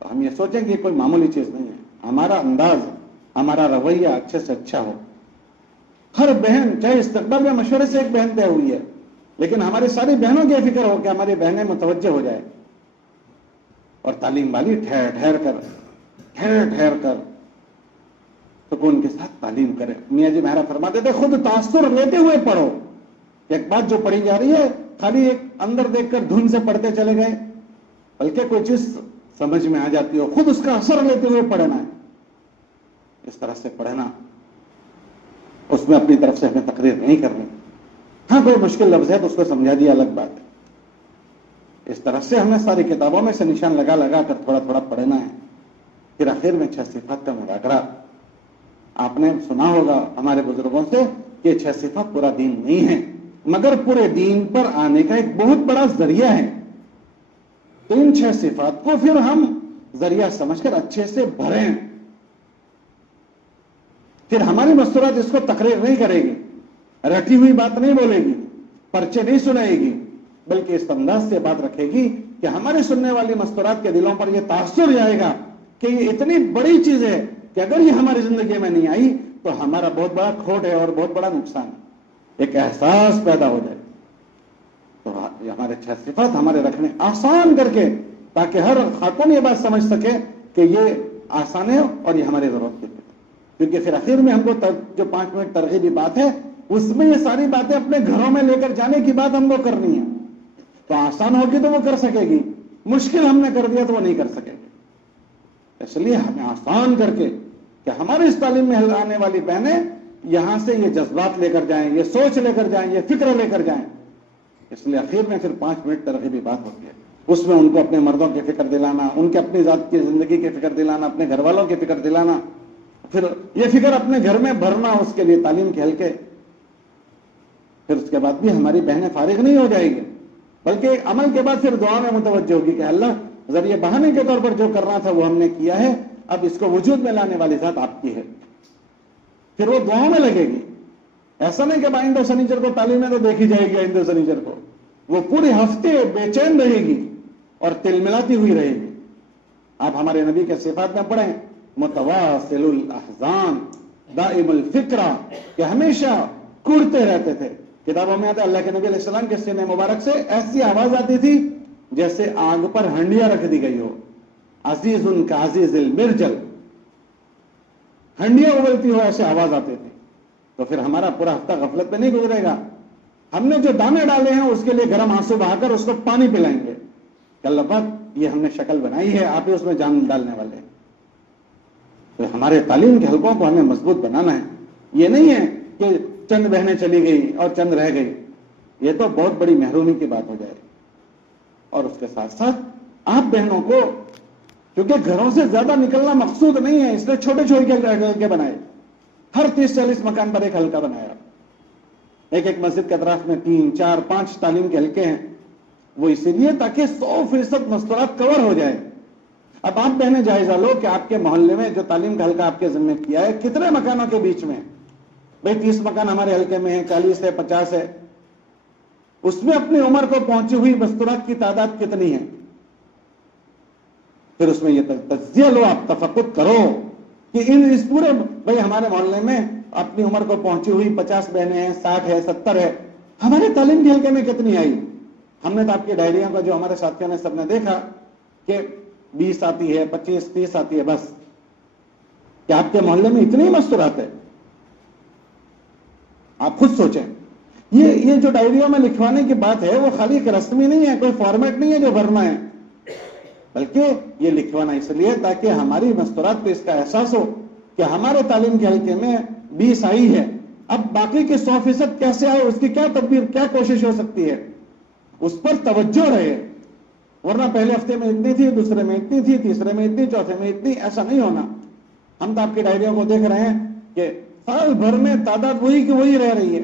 تو ہم یہ سوچیں کہ یہ کوئی معمولی چیز نہیں ہے. ہمارا انداز، ہمارا رویہ اچھے سے اچھا ہو. ہر بہن چاہے استقبال میں مشورے سے ایک بہن طے ہوئی ہے لیکن ہماری ساری بہنوں کی فکر ہو کہ ہماری بہنیں متوجہ ہو جائے. اور تعلیم والی ٹھہر ٹھہر کر سکون کے ساتھ تعلیم کریں. میاں جی مہرا فرماتے تھے خود تاثر لیتے ہوئے پڑھو. ایک بات جو پڑھی جا رہی ہے خالی ایک اندر دیکھ کر دھن سے پڑھتے چلے گئے, بلکہ کوئی چیز سمجھ میں آ جاتی ہو خود اس کا اثر لیتے ہوئے پڑھنا ہے. اس طرح سے پڑھنا, اس میں اپنی طرف سے ہمیں تقریر نہیں کرنی. ہاں کوئی مشکل لفظ ہے تو اس کو سمجھا دیا, الگ بات ہے. اس طرح سے ہمیں ساری کتابوں میں سے نشان لگا لگا کر تھوڑا تھوڑا پڑھنا ہے. پھر آخر میں 6 صفات کا مذاکرہ. آپ نے سنا ہوگا ہمارے بزرگوں سے کہ 6 صفات پورا دین نہیں ہے, مگر پورے دین پر آنے کا ایک بہت بڑا ذریعہ ہے. تو ان 6 صفات کو پھر ہم ذریعہ سمجھ کر اچھے سے بھریں. پھر ہماری مستورات اس کو تقریر نہیں کرے گی, رٹی ہوئی بات نہیں بولے گی, پرچے نہیں سنائے گی, بلکہ اس انداز سے بات رکھے گی کہ ہمارے سننے والی مستورات کے دلوں پر یہ تاثر جائے گا کہ یہ اتنی بڑی چیز ہے کہ اگر یہ ہماری زندگی میں نہیں آئی تو ہمارا بہت بڑا کھوٹ ہے اور بہت بڑا نقصان ہے. ایک احساس پیدا ہو جائے. تو ہمارے 6 صفات ہمارے رکھنے آسان کر کے, تاکہ ہر خاتون یہ بات سمجھ سکے کہ یہ آسان ہے اور یہ ہماری ضرورت کی. کیونکہ پھر آخر میں ہم کو جو 5 منٹ ترغیبی بات ہے اس میں یہ ساری باتیں اپنے گھروں میں لے کر جانے کی بات ہم کو کرنی ہے. تو آسان ہوگی تو وہ کر سکے گی, مشکل ہم نے کر دیا تو وہ نہیں کر سکے گی. اس لیے ہمیں آسان کر کے کہ ہماری اس تعلیم میں آنے والی بہنیں یہاں سے یہ جذبات لے کر جائیں, یہ سوچ لے کر جائیں, یہ فکر لے کر جائیں. اس لیے آخر میں پھر 5 منٹ ترغیبی بات ہوتی ہے. اس میں ان کو اپنے مردوں کی فکر دلانا, ان کے اپنی ذات کی زندگی کی فکر دلانا, اپنے گھر والوں کی فکر دلانا, پھر یہ فکر اپنے گھر میں بھرنا, اس کے لیے تعلیم کے حلقے. پھر اس کے بعد بھی ہماری بہنیں فارغ نہیں ہو جائے گی, بلکہ عمل کے بعد پھر دعا میں متوجہ ہوگی کہ اللہ ذریعے بہانے کے طور پر جو کرنا تھا وہ ہم نے کیا ہے, اب اس کو وجود میں لانے والی ذات آپ کی ہے. پھر وہ دعاؤں میں لگے گی. ایسا نہیں کہ آئندہ سنیچر کو تعلیمیں تو دیکھی جائے گی, آئندہ سنیچر کو وہ پورے ہفتے بے چین رہے گی اور تل ملاتی ہوئی رہے گی. آپ ہمارے نبی کے صفات میں پڑھیں, متواصل الاحزان دائم الفکرہ, کہ ہمیشہ کوڑتے رہتے تھے. کتابوں میں آتا ہے اللہ کے نبی علیہ السلام کے سینے مبارک سے ایسی آواز آتی تھی جیسے آگ پر ہنڈیا رکھ دی گئی ہو. عزیز کا عزیز المرجل, ہنڈیا ابلتی ہو ایسے آواز آتے تھے. تو پھر ہمارا پورا ہفتہ غفلت میں نہیں گزرے گا. ہم نے جو دانے ڈالے ہیں اس کے لیے گرم آنسو بہا کر اس کو پانی پلائیں گے کہ اللہ پاک یہ ہم نے شکل بنائی ہے, آپ ہی اس میں جان ڈالنے والے ہیں. تو ہمارے تعلیم کے حلقوں کو ہمیں مضبوط بنانا ہے. یہ نہیں ہے کہ چند بہنیں چلی گئی اور چند رہ گئی, یہ تو بہت بڑی محرومی کی بات ہو جائے. اور اس کے ساتھ ساتھ آپ بہنوں کو, کیونکہ گھروں سے زیادہ نکلنا مقصود نہیں ہے, اس لیے چھوٹے چھوٹے حلقے بنائے. ہر 30-40 مکان پر ایک حلقہ بنایا. ایک مسجد کے اطراف میں 3, 4, 5 تعلیم کے حلقے ہیں. وہ اسی لیے تاکہ 100% مستورات کور ہو جائے. اب آپ بہنیں جائزہ لو کہ آپ کے محلے میں جو تعلیم کا حلقہ آپ کے ذمہ کیا ہے کتنے مکانوں کے بیچ میں. بھئی 30 مکان ہمارے حلقے میں ہیں, 40 ہے, 50 ہے. اس میں اپنی عمر کو پہنچی ہوئی مستورات کی تعداد کتنی ہے. پھر اس میں یہ تجزیہ لو, آپ تفقد کرو کہ اس پورے, بھئی ہمارے محلے میں اپنی عمر کو پہنچی ہوئی 50 بہنیں ہیں, 60 ہے, 70 ہے, ہمارے تعلیم کے حلقے میں کتنی آئی. ہم نے تو آپ کی ڈائریوں کا جو ہمارے ساتھیوں نے سب نے دیکھا کہ 20 آتی ہے, 25, 30 آتی ہے بس. کیا آپ کے محلے میں اتنی مستورات ہے؟ آپ خود سوچیں. یہ جو ڈائریوں میں لکھوانے کی بات ہے وہ خالی ایک رسمی نہیں ہے, کوئی فارمیٹ نہیں ہے جو بھرنا ہے, بلکہ یہ لکھوانا اس لیے تاکہ ہماری مستورات کو اس کا احساس ہو کہ ہمارے تعلیم کے حلقے میں 20 آئی ہے, اب باقی کے 100% کیسے آئے, اس کی کیا تدبیر, کیا کوشش ہو سکتی ہے, اس پر توجہ رہے. ورنہ پہلے ہفتے میں اتنی تھی, دوسرے میں اتنی تھی, تیسرے میں اتنی, چوتھے میں اتنی, ایسا نہیں ہونا. ہم تو آپ کی ڈائریوں کو دیکھ رہے ہیں کہ سال بھر میں تعداد وہی کی وہی رہ رہی ہے.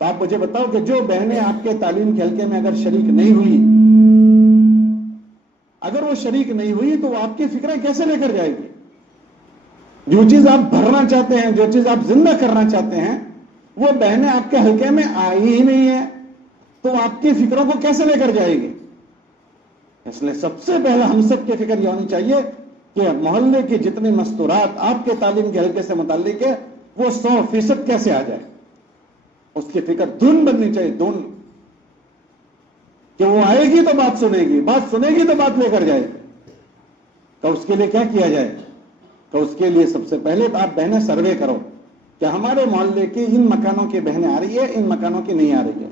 تو آپ مجھے بتاؤ کہ جو بہنیں آپ کے تعلیم کے حلقے میں اگر شریک نہیں ہوئی, اگر وہ شریک نہیں ہوئی تو وہ آپ کی فکریں کیسے لے کر جائے گی. جو چیز آپ بھرنا چاہتے ہیں, جو چیز آپ زندہ کرنا چاہتے ہیں, وہ بہنیں آپ کے حلقے میں آئی ہی نہیں ہے تو وہ آپ کی فکروں کو کیسے لے کر جائے گی. اس لیے سب سے پہلے ہم سب کی فکر یہ ہونی چاہیے کہ محلے کی جتنی مستورات آپ کے تعلیم کے حلقے سے متعلق ہے وہ 100% کیسے آ جائے. اس کی فکر دھن بننی چاہیے, دھن, کہ وہ آئے گی تو بات سنے گی, بات سنے گی تو بات لے کر جائے گی. تو اس کے لیے کیا کیا جائے, تو اس کے لیے سب سے پہلے تو آپ بہنیں سروے کرو کہ ہمارے محلے کی ان مکانوں کی بہنیں آ رہی ہے، ان مکانوں کی نہیں آ رہی ہے.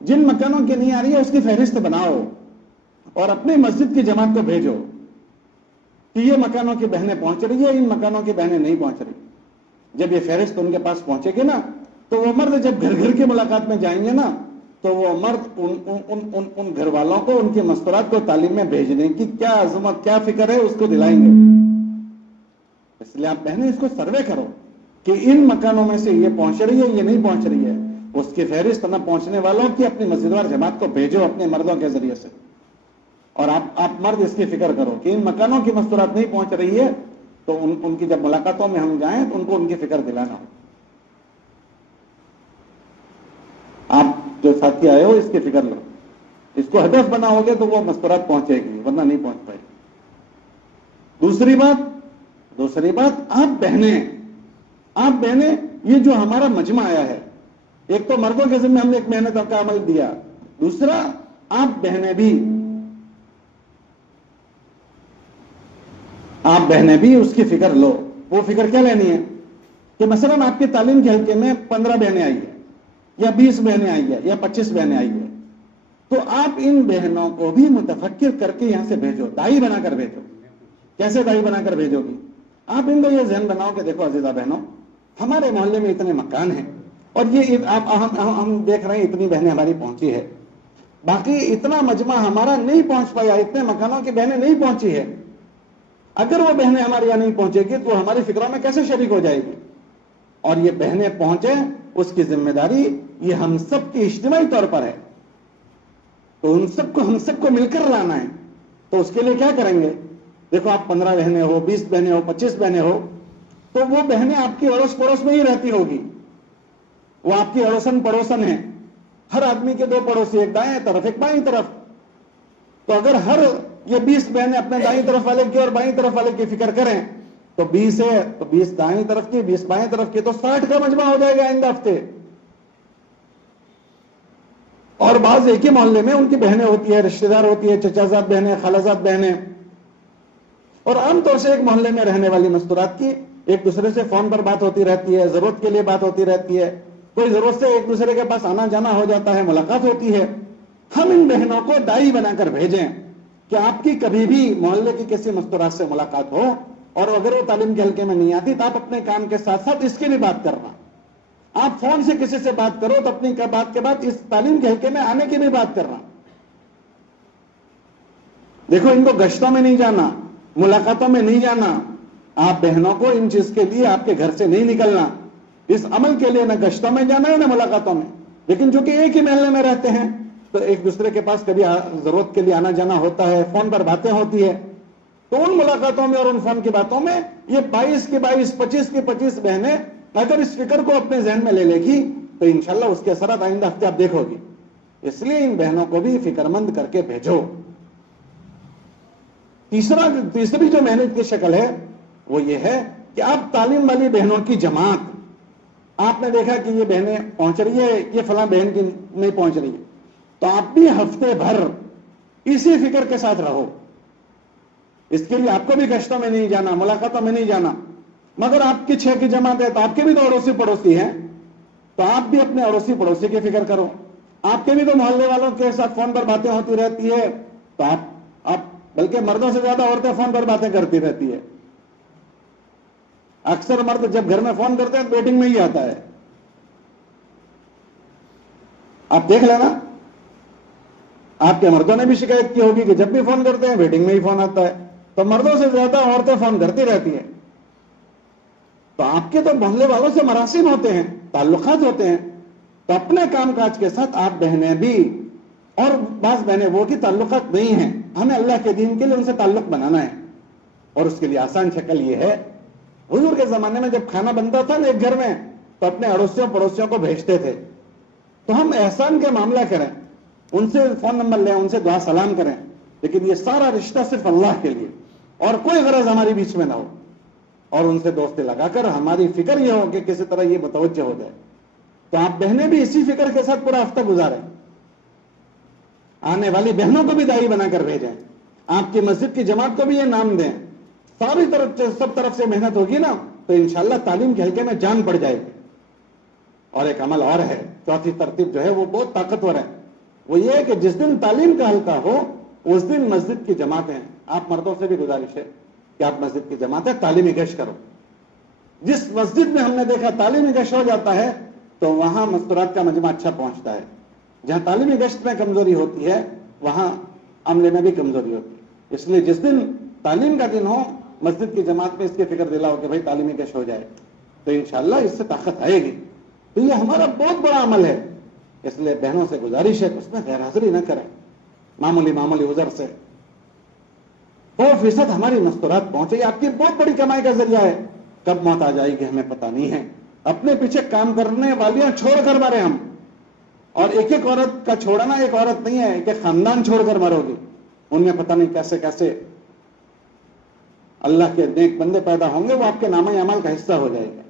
جن مکانوں کی نہیں آ رہی ہے اس کی فہرست بناؤ اور اپنی مسجد کی جماعت کو بھیجو کہ یہ مکانوں کی بہنیں پہنچ رہی ہے، ان مکانوں کی بہنیں نہیں پہنچ رہی. جب یہ فہرست ان کے پاس پہنچے گی نا تو وہ مرد جب گھر گھر کی ملاقات میں جائیں گے نا تو وہ مرد ان گھر والوں کو ان کی مستورات کو تعلیم میں بھیجنے کی کیا عظمت کیا فکر ہے اس کو دلائیں گے. اس لیے آپ بہنیں اس کو سروے کرو کہ ان مکانوں میں سے یہ پہنچ رہی ہے، یہ نہیں پہنچ رہی ہے. اس کی فہرست نہ پہنچنے والوں کی اپنی مسجد وار جماعت کو بھیجو اپنے مردوں کے ذریعے سے. اور آپ مرد اس کی فکر کرو کہ ان مکانوں کی مستورات نہیں پہنچ رہی ہے تو ان کی جب ملاقاتوں میں ہم جائیں تو ان کو ان کی فکر دلانا ہو. آپ جو ساتھی آئے ہو اس کی فکر لو، اس کو ہدف بناؤ گے تو وہ مستورات پہنچے گی، ورنہ نہیں پہنچ پائے گی. دوسری بات آپ بہنیں یہ جو ہمارا مجمع آیا ہے، ایک تو مردوں کے ذمہ ہم نے ایک محنت کا عمل دیا، دوسرا آپ بہنیں بھی اس کی فکر لو. وہ فکر کیا لینی ہے کہ مثلا آپ کی تعلیم کے حلقے میں 15 بہنیں آئی ہیں یا 20 بہنیں آئی ہیں یا 25 بہنیں آئی ہیں، تو آپ ان بہنوں کو بھی متفکر کر کے یہاں سے بھیجو، دائی بنا کر بھیجو. کیسے دائی بنا کر بھیجو گی؟ آپ ان کو یہ ذہن بناؤ کہ دیکھو عزیزہ بہنوں، ہمارے محلے میں اتنے مکان ہیں اور یہ ہم دیکھ رہے ہیں اتنی بہنیں ہماری پہنچی ہے، باقی اتنا مجمع ہمارا نہیں پہنچ پایا، اتنے مکانوں کی بہنیں نہیں پہنچی ہے. اگر وہ بہنیں ہمارے یہاں نہیں پہنچے گی تو ہماری فکروں میں کیسے شریک ہو جائے گی؟ اور یہ بہنیں پہنچے اس کی ذمہ داری یہ ہم سب کی اجتماعی طور پر ہے. تو ہم سب کو مل کر لانا ہے. تو اس کے لیے کیا کریں گے؟ دیکھو آپ 15 بہنیں ہو، 20 بہنیں ہو، 25 بہنیں ہو، تو وہ بہنیں آپ کی اڑوس پڑوس میں ہی رہتی ہوگی، وہ آپ کی اڑوسن پڑوسن ہیں. ہر آدمی کے 2 پڑوسی، ایک دائیں طرف ایک بائیں طرف. تو اگر ہر یہ 20 بہنیں اپنے دائیں طرف والے کی اور بائیں طرف والے کی فکر کریں تو 20 ہے تو 20 دائیں طرف کی 20 بائیں طرف کی، تو 60 کا مجمع ہو جائے گا آئندہ ہفتے. اور بعض ایک ہی محلے میں ان کی بہنیں ہوتی ہے، رشتہ دار ہوتی ہے، چچا زاد بہنیں، خالہ زاد بہنیں، اور عام طور سے ایک محلے میں رہنے والی مستورات کی ایک دوسرے سے فون پر بات ہوتی رہتی ہے، ضرورت کے لیے بات ہوتی رہتی ہے، کوئی ضرورت سے ایک دوسرے کے پاس آنا جانا ہو جاتا ہے، ملاقات ہوتی ہے. ہم ان بہنوں کو دائی بنا کر بھیجیں کہ آپ کی کبھی بھی محلے کی کسی مستورات سے ملاقات ہو اور اگر وہ تعلیم کے حلقے میں نہیں آتی تو آپ اپنے کام کے ساتھ ساتھ اس کی بھی بات کرنا. آپ فون سے کسی سے بات کرو تو اپنی بات کے بعد اس تعلیم کے حلقے میں آنے کی بھی بات کرنا. دیکھو ان کو گشتوں میں نہیں جانا، ملاقاتوں میں نہیں جانا. آپ بہنوں کو ان چیز کے لیے آپ کے گھر سے نہیں نکلنا، اس عمل کے لیے نہ گشتوں میں جانا ہے نہ ملاقاتوں میں. لیکن چونکہ ایک ہی محلے میں رہتے ہیں تو ایک دوسرے کے پاس کبھی ضرورت کے لیے آنا جانا ہوتا ہے، فون پر باتیں ہوتی ہے. تو ان ملاقاتوں میں اور ان فون کی باتوں میں یہ 22 کی 22 25 کی 25 بہنیں اگر اس فکر کو اپنے ذہن میں لے لے گی تو انشاءاللہ اس کے اثرات آئندہ ہفتے آپ دیکھو گی. اس لیے ان بہنوں کو بھی فکر مند کر کے بھیجو. تیسری جو محنت کی شکل ہے وہ یہ ہے کہ آپ تعلیم والی بہنوں کی جماعت، آپ نے دیکھا کہ یہ بہنیں پہنچ رہی ہے، یہ فلاں بہن کی نہیں پہنچ رہی ہے، تو آپ بھی ہفتے بھر اسی فکر کے ساتھ رہو. اس کے لیے آپ کو بھی گشتوں میں نہیں جانا، ملاقاتوں میں نہیں جانا. مگر آپ کی 6 کی جماعت ہے تو آپ کے بھی تو اڑوسی پڑوسی ہیں، تو آپ بھی اپنے اڑوسی پڑوسی کی فکر کرو. آپ کے بھی تو محلے والوں کے ساتھ فون پر باتیں ہوتی رہتی ہے، تو آپ بلکہ مردوں سے زیادہ عورتیں فون پر باتیں کرتی رہتی ہے. اکثر مرد جب گھر میں فون کرتے ہیں تو ویٹنگ میں ہی آتا ہے. آپ دیکھ لینا، آپ کے مردوں نے بھی شکایت کی ہوگی کہ جب بھی فون کرتے ہیں ویٹنگ میں ہی فون آتا ہے. تو مردوں سے زیادہ عورتیں فون کرتی رہتی ہیں. تو آپ کے تو محلے والوں سے مراسم ہوتے ہیں، تعلقات ہوتے ہیں. تو اپنے کام کاج کے ساتھ آپ بہنیں بھی، اور بعض بہنیں وہ کی تعلقات نہیں ہیں، ہمیں اللہ کے دین کے لیے ان سے تعلق بنانا ہے. اور اس کے لیے آسان شکل یہ ہے، حضور کے زمانے میں جب کھانا بنتا تھا نا ایک گھر میں تو اپنے اڑوسیوں پڑوسیوں کو بھیجتے تھے. تو ہم احسان کے معاملہ کریں، ان سے فون نمبر لیں، ان سے دعا سلام کریں، لیکن یہ سارا رشتہ صرف اللہ کے لیے اور کوئی غرض ہماری بیچ میں نہ ہو. اور ان سے دوستی لگا کر ہماری فکر یہ ہو کہ کسی طرح یہ متوجہ ہو جائے. تو آپ بہنیں بھی اسی فکر کے ساتھ پورا ہفتہ گزاریں. آنے والی بہنوں کو بھی دائی بنا کر بھیجیں. آپ کی مسجد کی جماعت کو بھی یہ نام دیں ساری طرف سب طرف سے محنت ہوگی نا تو انشاءاللہ تعلیم کے حلقے میں جان بڑھ جائے گی. اور ایک عمل اور ہے، چوتھی ترتیب جو ہے وہ بہت طاقتور ہے. وہ یہ ہے کہ جس دن تعلیم کا حلقہ ہو اس دن مسجد کی جماعتیں، آپ مردوں سے بھی گزارش ہے کہ آپ مسجد کی جماعتیں تعلیمی گشت کرو. جس مسجد میں ہم نے دیکھا تعلیمی گشت ہو جاتا ہے تو وہاں مستورات کا مجمع اچھا پہنچتا ہے. جہاں تعلیمی گشت میں کمزوری ہوتی ہے وہاں عملے میں بھی کمزوری ہوتی ہے. اس لیے جس دن تعلیم کا دن ہو مسجد کی جماعت میں اس کی فکر دلاؤ کہ بھائی تعلیمی گشت ہو جائے تو انشاءاللہ اس سے طاقت آئے گی. تو یہ ہمارا بہت بڑا عمل ہے. اس لیے بہنوں سے گزارش ہے کہ اس میں غیر حاضری نہ کریں. معمولی عذر سے 100% ہماری مستورات پہنچے. آپ کی بہت بڑی کمائی کا ذریعہ ہے. کب موت آ جائے گی ہمیں پتہ نہیں ہے. اپنے پیچھے کام کرنے والیاں چھوڑ کر مرے ہم. اور ایک ایک عورت کا چھوڑنا ایک عورت نہیں ہے، ایک ایک خاندان چھوڑ کر مرو گی. ان میں پتہ نہیں کیسے کیسے اللہ کے نیک بندے پیدا ہوں گے، وہ آپ کے نامہ اعمال کا حصہ ہو جائے گا.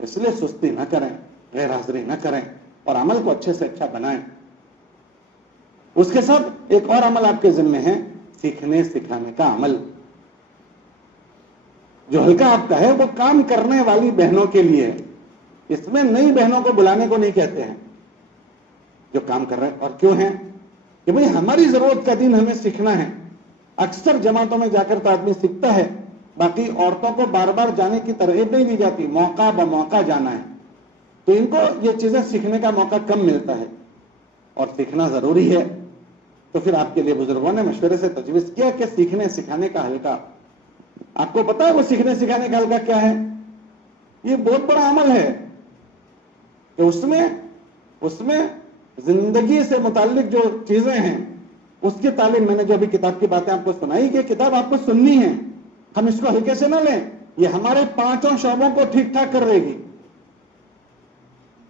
اس لیے سستی نہ کریں، غیر حاضری نہ کریں اور عمل کو اچھے سے اچھا بنائیں. اس کے ساتھ ایک اور عمل آپ کے ذمہ ہے، سیکھنے سکھانے کا عمل. جو حلقہ آپ کا ہے وہ کام کرنے والی بہنوں کے لیے ہے. اس میں نئی بہنوں کو بلانے کو نہیں کہتے ہیں جو کام کر رہے ہیں. اور کیوں ہیں کہ بھئی ہماری ضرورت کا دین ہمیں سیکھنا ہے. اکثر جماعتوں میں جا کر تو آدمی سیکھتا ہے، باقی عورتوں کو بار بار جانے کی ترغیب نہیں دی جاتی، موقع بموقع جانا ہے. تو ان کو یہ چیزیں سیکھنے کا موقع کم ملتا ہے اور سیکھنا ضروری ہے. تو پھر آپ کے لیے بزرگوں نے مشورے سے تجویز کیا کہ سیکھنے سکھانے کا حلقہ. آپ کو پتا ہے وہ سیکھنے سکھانے کا حلقہ کیا ہے؟ یہ بہت بڑا عمل ہے کہ اس میں زندگی سے متعلق جو چیزیں ہیں اس کی تعلیم. میں نے جو ابھی کتاب کی باتیں آپ کو سنائی کہ کتاب آپ کو سننی ہے، ہم اس کو ہلکے سے نہ لیں. یہ ہمارے 5 شعبوں کو ٹھیک ٹھاک کر رہے گی.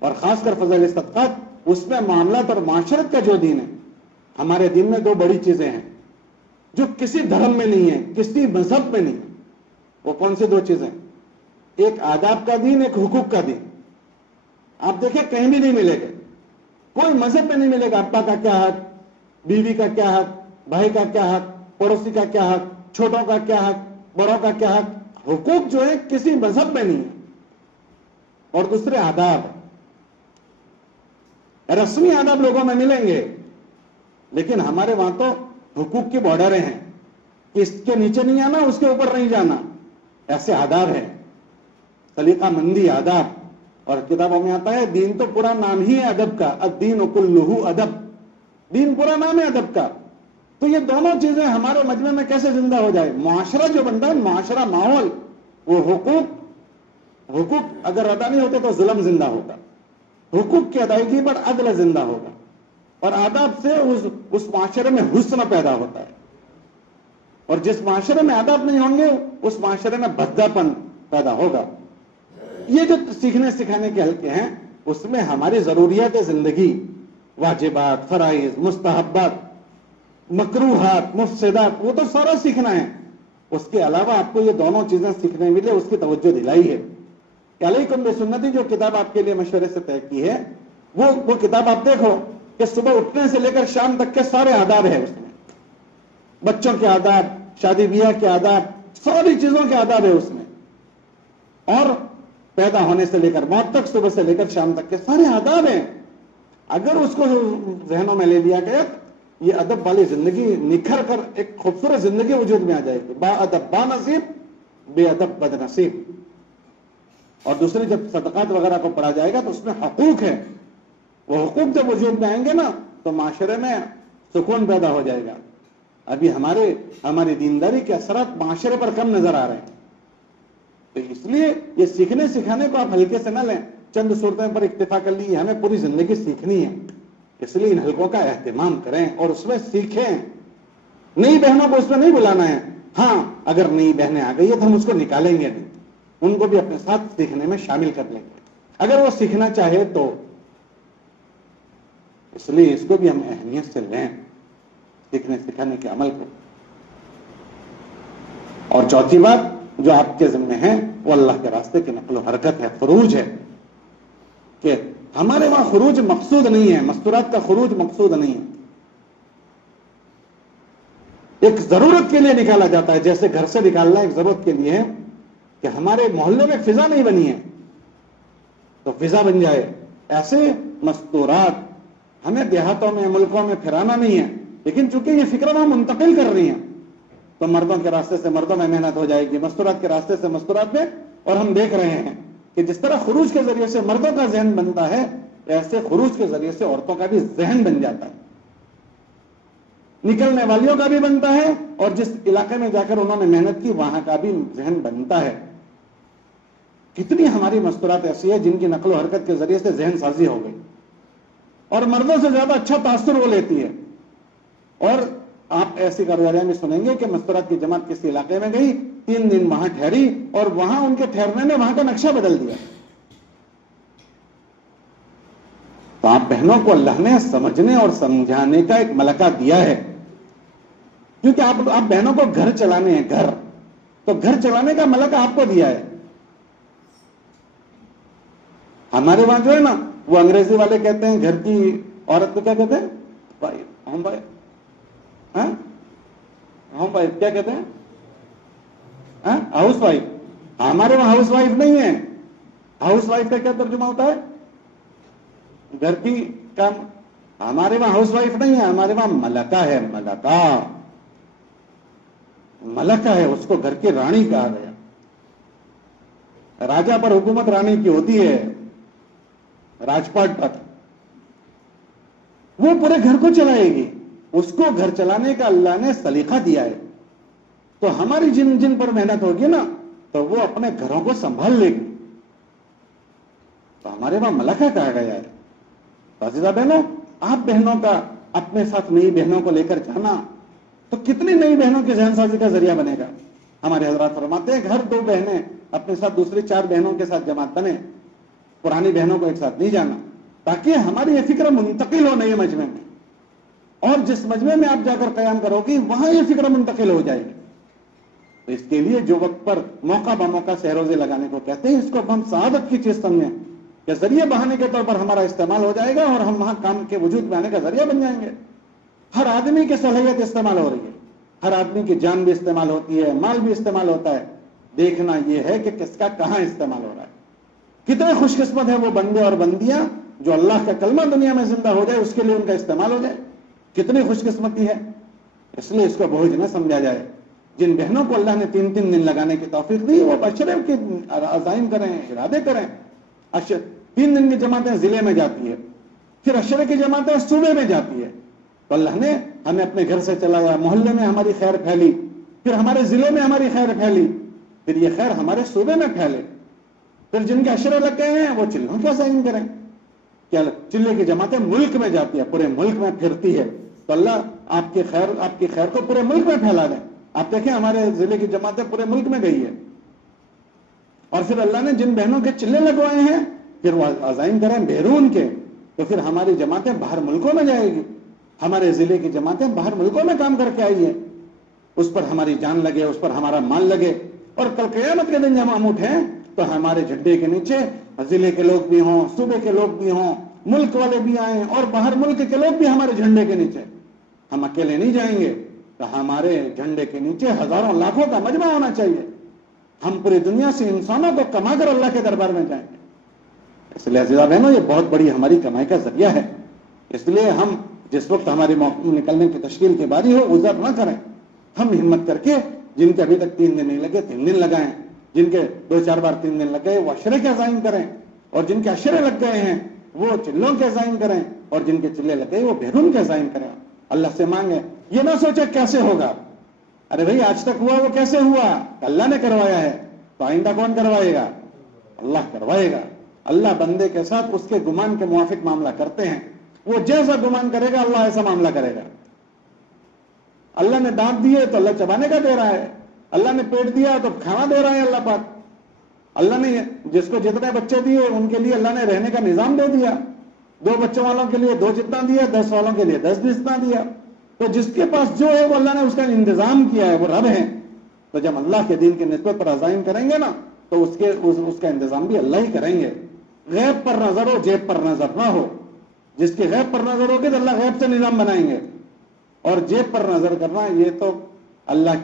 اور خاص کر فضائل صدقات، اس میں معاملات اور معاشرت کا جو دین ہے. ہمارے دین میں 2 بڑی چیزیں ہیں جو کسی دھرم میں نہیں ہے، کسی مذہب میں نہیں ہے. وہ کون سی 2 چیزیں؟ ایک آداب کا دین، ایک حقوق کا دین. آپ دیکھیں کہیں بھی نہیں ملے گا، کوئی مذہب میں نہیں ملے گا. ابا کا کیا حق، بیوی کا کیا حق، بھائی کا کیا حق، پڑوسی کا کیا حق، چھوٹوں کا کیا حق، بڑوں کا کیا حق. حقوق جو ہے کسی مذہب میں نہیں ہے. اور دوسرے آداب، رسمی آداب لوگوں میں ملیں گے لیکن ہمارے وہاں تو حقوق کی بارڈریں ہیں کہ اس کے نیچے نہیں آنا، اس کے اوپر نہیں جانا. ایسے آداب ہیں، سلیقہ مندی آداب. اور کتابوں میں آتا ہے دین تو پورا نام ہی ہے ادب کا، الدین کلہ ادب. دین پورا نام ہے ادب کا. تو یہ دونوں چیزیں ہمارے مجمع میں کیسے زندہ ہو جائے؟ معاشرہ جو بنتا ہے، معاشرہ ماحول، وہ حقوق اگر ادا نہیں ہوتے تو ظلم زندہ ہوگا. حقوق کی ادائیگی پر عدل زندہ ہوگا. اور آداب سے اس معاشرے میں حسن پیدا ہوتا ہے. اور جس معاشرے میں آداب نہیں ہوں گے اس معاشرے میں بھداپن پیدا ہوگا. یہ جو سیکھنے سکھانے کے حلقے ہیں اس میں ہماری ضروریات زندگی، واجبات، فرائض، مستحبات، مکروہات، مفسدات، وہ تو سارا سیکھنا ہے. اس کے علاوہ آپ کو یہ دونوں چیزیں سیکھنے ملے، اس کی توجہ دلائی ہے. کہ علیکم بسنتی جو کتاب آپ کے لیے مشورے سے طے کی ہے، وہ کتاب آپ دیکھو کہ صبح اٹھنے سے لے کر شام تک کے سارے آداب ہیں. اس میں بچوں کے آداب، شادی بیاہ کے آداب، ساری چیزوں کے آداب ہے اس میں. اور پیدا ہونے سے لے کر موت تک، صبح سے لے کر شام تک کے سارے آداب ہیں. اگر اس کو ذہنوں میں لے لیا گیا یہ ادب والی زندگی نکھر کر ایک خوبصورت زندگی وجود میں آ جائے گی. با ادب با نصیب، بے ادب بد نصیب. اور دوسری جب صدقات وغیرہ کو پڑھا جائے گا تو اس میں حقوق ہے. وہ حقوق جب وجود میں آئیں گے نا تو معاشرے میں سکون پیدا ہو جائے گا. ابھی ہماری دینداری کے اثرات معاشرے پر کم نظر آ رہے ہیں. تو اس لیے یہ سیکھنے سکھانے کو آپ ہلکے سے نہ لیں. چند صورتوں پر اکتفا کر لی، ہمیں پوری زندگی سیکھنی ہے. اس لیے ان حلقوں کا اہتمام کریں اور اس میں سیکھیں. نئی بہنوں کو اس میں نہیں بلانا ہے. ہاں اگر نئی بہنیں آ گئی ہے تو ہم اس کو نکالیں گے نہیں، ان کو بھی اپنے ساتھ سیکھنے میں شامل کر لیں گے اگر وہ سیکھنا چاہے تو. اس لیے اس کو بھی ہم اہمیت سے لیں، سیکھنے سکھانے کے عمل کو. اور چوتھی بات جو آپ کے ذمہ ہے وہ اللہ کے راستے کی نقل و حرکت ہے، خروج ہے. کہ ہمارے وہاں خروج مقصود نہیں ہے، مستورات کا خروج مقصود نہیں ہے. ایک ضرورت کے لیے نکالا جاتا ہے، جیسے گھر سے نکالنا ایک ضرورت کے لیے ہے کہ ہمارے محلے میں فضا نہیں بنی ہے تو فضا بن جائے. ایسے مستورات ہمیں دیہاتوں میں ملکوں میں پھرانا نہیں ہے، لیکن چونکہ یہ فکر ہم منتقل کر رہی ہیں تو مردوں کے راستے سے مردوں میں محنت ہو جائے گی، مستورات کے راستے سے مستورات میں. اور ہم دیکھ رہے ہیں کہ جس طرح خروج کے ذریعے سے مردوں کا ذہن بنتا ہے ایسے خروج کے ذریعے سے عورتوں کا بھی ذہن بن جاتا ہے، نکلنے والیوں کا بھی بنتا ہے، اور جس علاقے میں جا کر انہوں نے محنت کی وہاں کا بھی ذہن بنتا ہے. کتنی ہماری مستورات ایسی ہے جن کی نقل و حرکت کے ذریعے سے ذہن سازی ہو گئی اور مردوں سے زیادہ اچھا تاثر وہ لیتی ہے. اور آپ ایسی کارروائیاں میں سنیں گے کہ مستورات کی جماعت کسی علاقے میں گئی، 3 دن وہاں ٹھہری اور وہاں ان کے ٹھہرنے نے وہاں کا نقشہ بدل دیا. تو آپ بہنوں کو اللہ نے سمجھنے اور سمجھانے کا ایک ملکہ دیا ہے، کیونکہ آپ بہنوں کو گھر چلانے ہیں، گھر تو گھر چلانے کا ملکہ آپ کو دیا ہے. ہمارے وہاں جو ہے نا وہ انگریزی والے کہتے ہیں گھر کی عورت کو کیا کہتے ہیں؟ Home wife. ہوم وائف کیا کہتے ہیں؟ House wife. ہمارے وہاں ہاؤس وائف نہیں ہے. ہاؤس وائف کا کیا ترجمہ ہوتا ہے؟ گھر کی کام. ہمارے وہاں ہاؤس وائف نہیں ہے، ہمارے وہاں ملکہ ہے. ملکہ ہے، اس کو گھر کی رانی کہا گیا. راجا پر حکومت رانی کی ہوتی ہے، راجپاٹ پر. وہ پورے گھر کو چلائے گی، اس کو گھر چلانے کا اللہ نے سلیقہ دیا ہے. تو ہماری جن پر محنت ہوگی نا تو وہ اپنے گھروں کو سنبھال لے گی. تو ہمارے وہاں ملکہ کہا گیا ہے. عزیزہ بہنوں، آپ بہنوں کا اپنے ساتھ نئی بہنوں کو لے کر جانا تو کتنی نئی بہنوں کی ذہن سازی کا ذریعہ بنے گا. ہمارے حضرات فرماتے ہیں گھر 2 بہنیں اپنے ساتھ دوسری 4 بہنوں کے ساتھ جماعت بنے، پرانی بہنوں کو ایک ساتھ نہیں جانا، تاکہ ہماری یہ فکر منتقل ہو نئے مجمع میں. اور جس مجمع میں آپ جا کر قیام کرو گی وہاں یہ فکر منتقل ہو جائے گی. تو اس کے لیے جو وقت پر موقع بموقع سہروزے لگانے کو کہتے ہیں، اس کو ہم سعادت کی چیز سمجھیں کہ ذریعہ بہانے کے طور پر ہمارا استعمال ہو جائے گا اور ہم وہاں کام کے وجود میں آنے کا ذریعہ بن جائیں گے. ہر آدمی کی صلاحیت استعمال ہو رہی ہے، ہر آدمی کی جان بھی استعمال ہوتی ہے، مال بھی استعمال ہوتا ہے. دیکھنا یہ ہے کہ کس کا کہاں استعمال ہو رہا ہے. کتنے خوش قسمت ہیں وہ بندے اور بندیاں جو اللہ کا کلمہ دنیا میں زندہ ہو جائے اس کے لیے ان کا استعمال ہو جائے. کتنی خوش قسمتی ہے. اس لیے اس کو بوجھ نہ سمجھا جائے. جن بہنوں کو اللہ نے 3 دن لگانے کی توفیق دی وہ اشرے کے عزائم کریں، ارادے کریں. 3 دن کی جماعتیں ضلع میں جاتی ہے، پھر اشرے کی جماعتیں صوبے میں جاتی ہے. تو اللہ نے ہمیں اپنے گھر سے چلایا، محلے میں ہماری خیر پھیلی، پھر ہمارے ضلع میں ہماری خیر پھیلی، پھر یہ خیر ہمارے صوبے میں پھیلے. پھر جن کے اشرے لگ گئے ہیں وہ چلوں کیا سائن کریں. کیا چلے کی جماعتیں ملک میں جاتی ہے، پورے ملک میں پھرتی ہے. تو اللہ آپ کی خیر کو پورے ملک میں پھیلا دیں. آپ دیکھیں ہمارے ضلع کی جماعتیں پورے ملک میں گئی ہے. اور پھر اللہ نے جن بہنوں کے چلے لگوائے ہیں پھر وہ عزائم کریں بیرون کے، تو پھر ہماری جماعتیں باہر ملکوں میں جائے گی. ہمارے ضلع کی جماعتیں باہر ملکوں میں کام کر کے آئی ہیں. اس پر ہماری جان لگے، اس پر ہمارا مال لگے. اور کل قیامت کے دن جب ہم اٹھیں تو ہمارے جھنڈے کے نیچے ضلع کے لوگ بھی ہوں، صوبے کے لوگ بھی ہوں، ملک والے بھی آئیں اور باہر ملک کے لوگ بھی ہمارے جھنڈے کے نیچے. ہم اکیلے نہیں جائیں گے، تو ہمارے جھنڈے کے نیچے ہزاروں لاکھوں کا مجمع ہونا چاہیے. ہم پوری دنیا سے انسانوں کو کما کر اللہ کے دربار میں جائیں گے. اس لیے عزیزہ بہنوں یہ بہت بڑی ہماری کمائی کا ذریعہ ہے. اس لیے ہم جس وقت ہماری نکلنے کی تشکیل کی باری ہو عذر نہ کریں. ہم ہمت کر کے جن کے ابھی تک 3 دن نہیں لگے 3 دن لگائیں، جن کے 2-4 بار 3 دن لگ گئے وہ اشرے کے عزائم کریں، اور جن کے اشرے لگ گئے ہیں وہ چلوں کے عزائم کریں، اور جن کے چلے لگ گئے وہ بیرون کے عزائم کریں. اللہ سے مانگیں. یہ نہ سوچے کیسے ہوگا. ارے بھائی آج تک ہوا وہ کیسے ہوا؟ اللہ نے کروایا ہے، تو آئندہ کون کروائے گا؟ اللہ کروائے گا. اللہ بندے کے ساتھ اس کے گمان کے موافق معاملہ کرتے ہیں. وہ جیسا گمان کرے گا اللہ ایسا معاملہ کرے گا. اللہ نے دانت دیے تو اللہ چبانے کا دے رہا ہے. اللہ نے پیٹ دیا تو کھانا دے رہا ہے اللہ پاک. اللہ نے جس کو جتنے بچے دیے ان کے لیے اللہ نے رہنے کا نظام دے دیا. 2 بچوں والوں کے لیے 2 جتنا دیا، 10 والوں کے لیے 10 جتنا دیا. تو جس کے پاس جو ہے وہ اللہ نے اس کا انتظام کیا ہے، وہ رب ہے. تو جب اللہ کے دین کی نسبت پر عزائم کریں گے نا تو اس کا انتظام بھی اللہ ہی کریں گے. غیب پر نظر ہو، جیب پر نظر نہ ہو. جس کی غیب پر نظر ہوگی تو اللہ غیب سے نظام بنائیں گے. اور جیب پر نظر کرنا یہ تو اللہ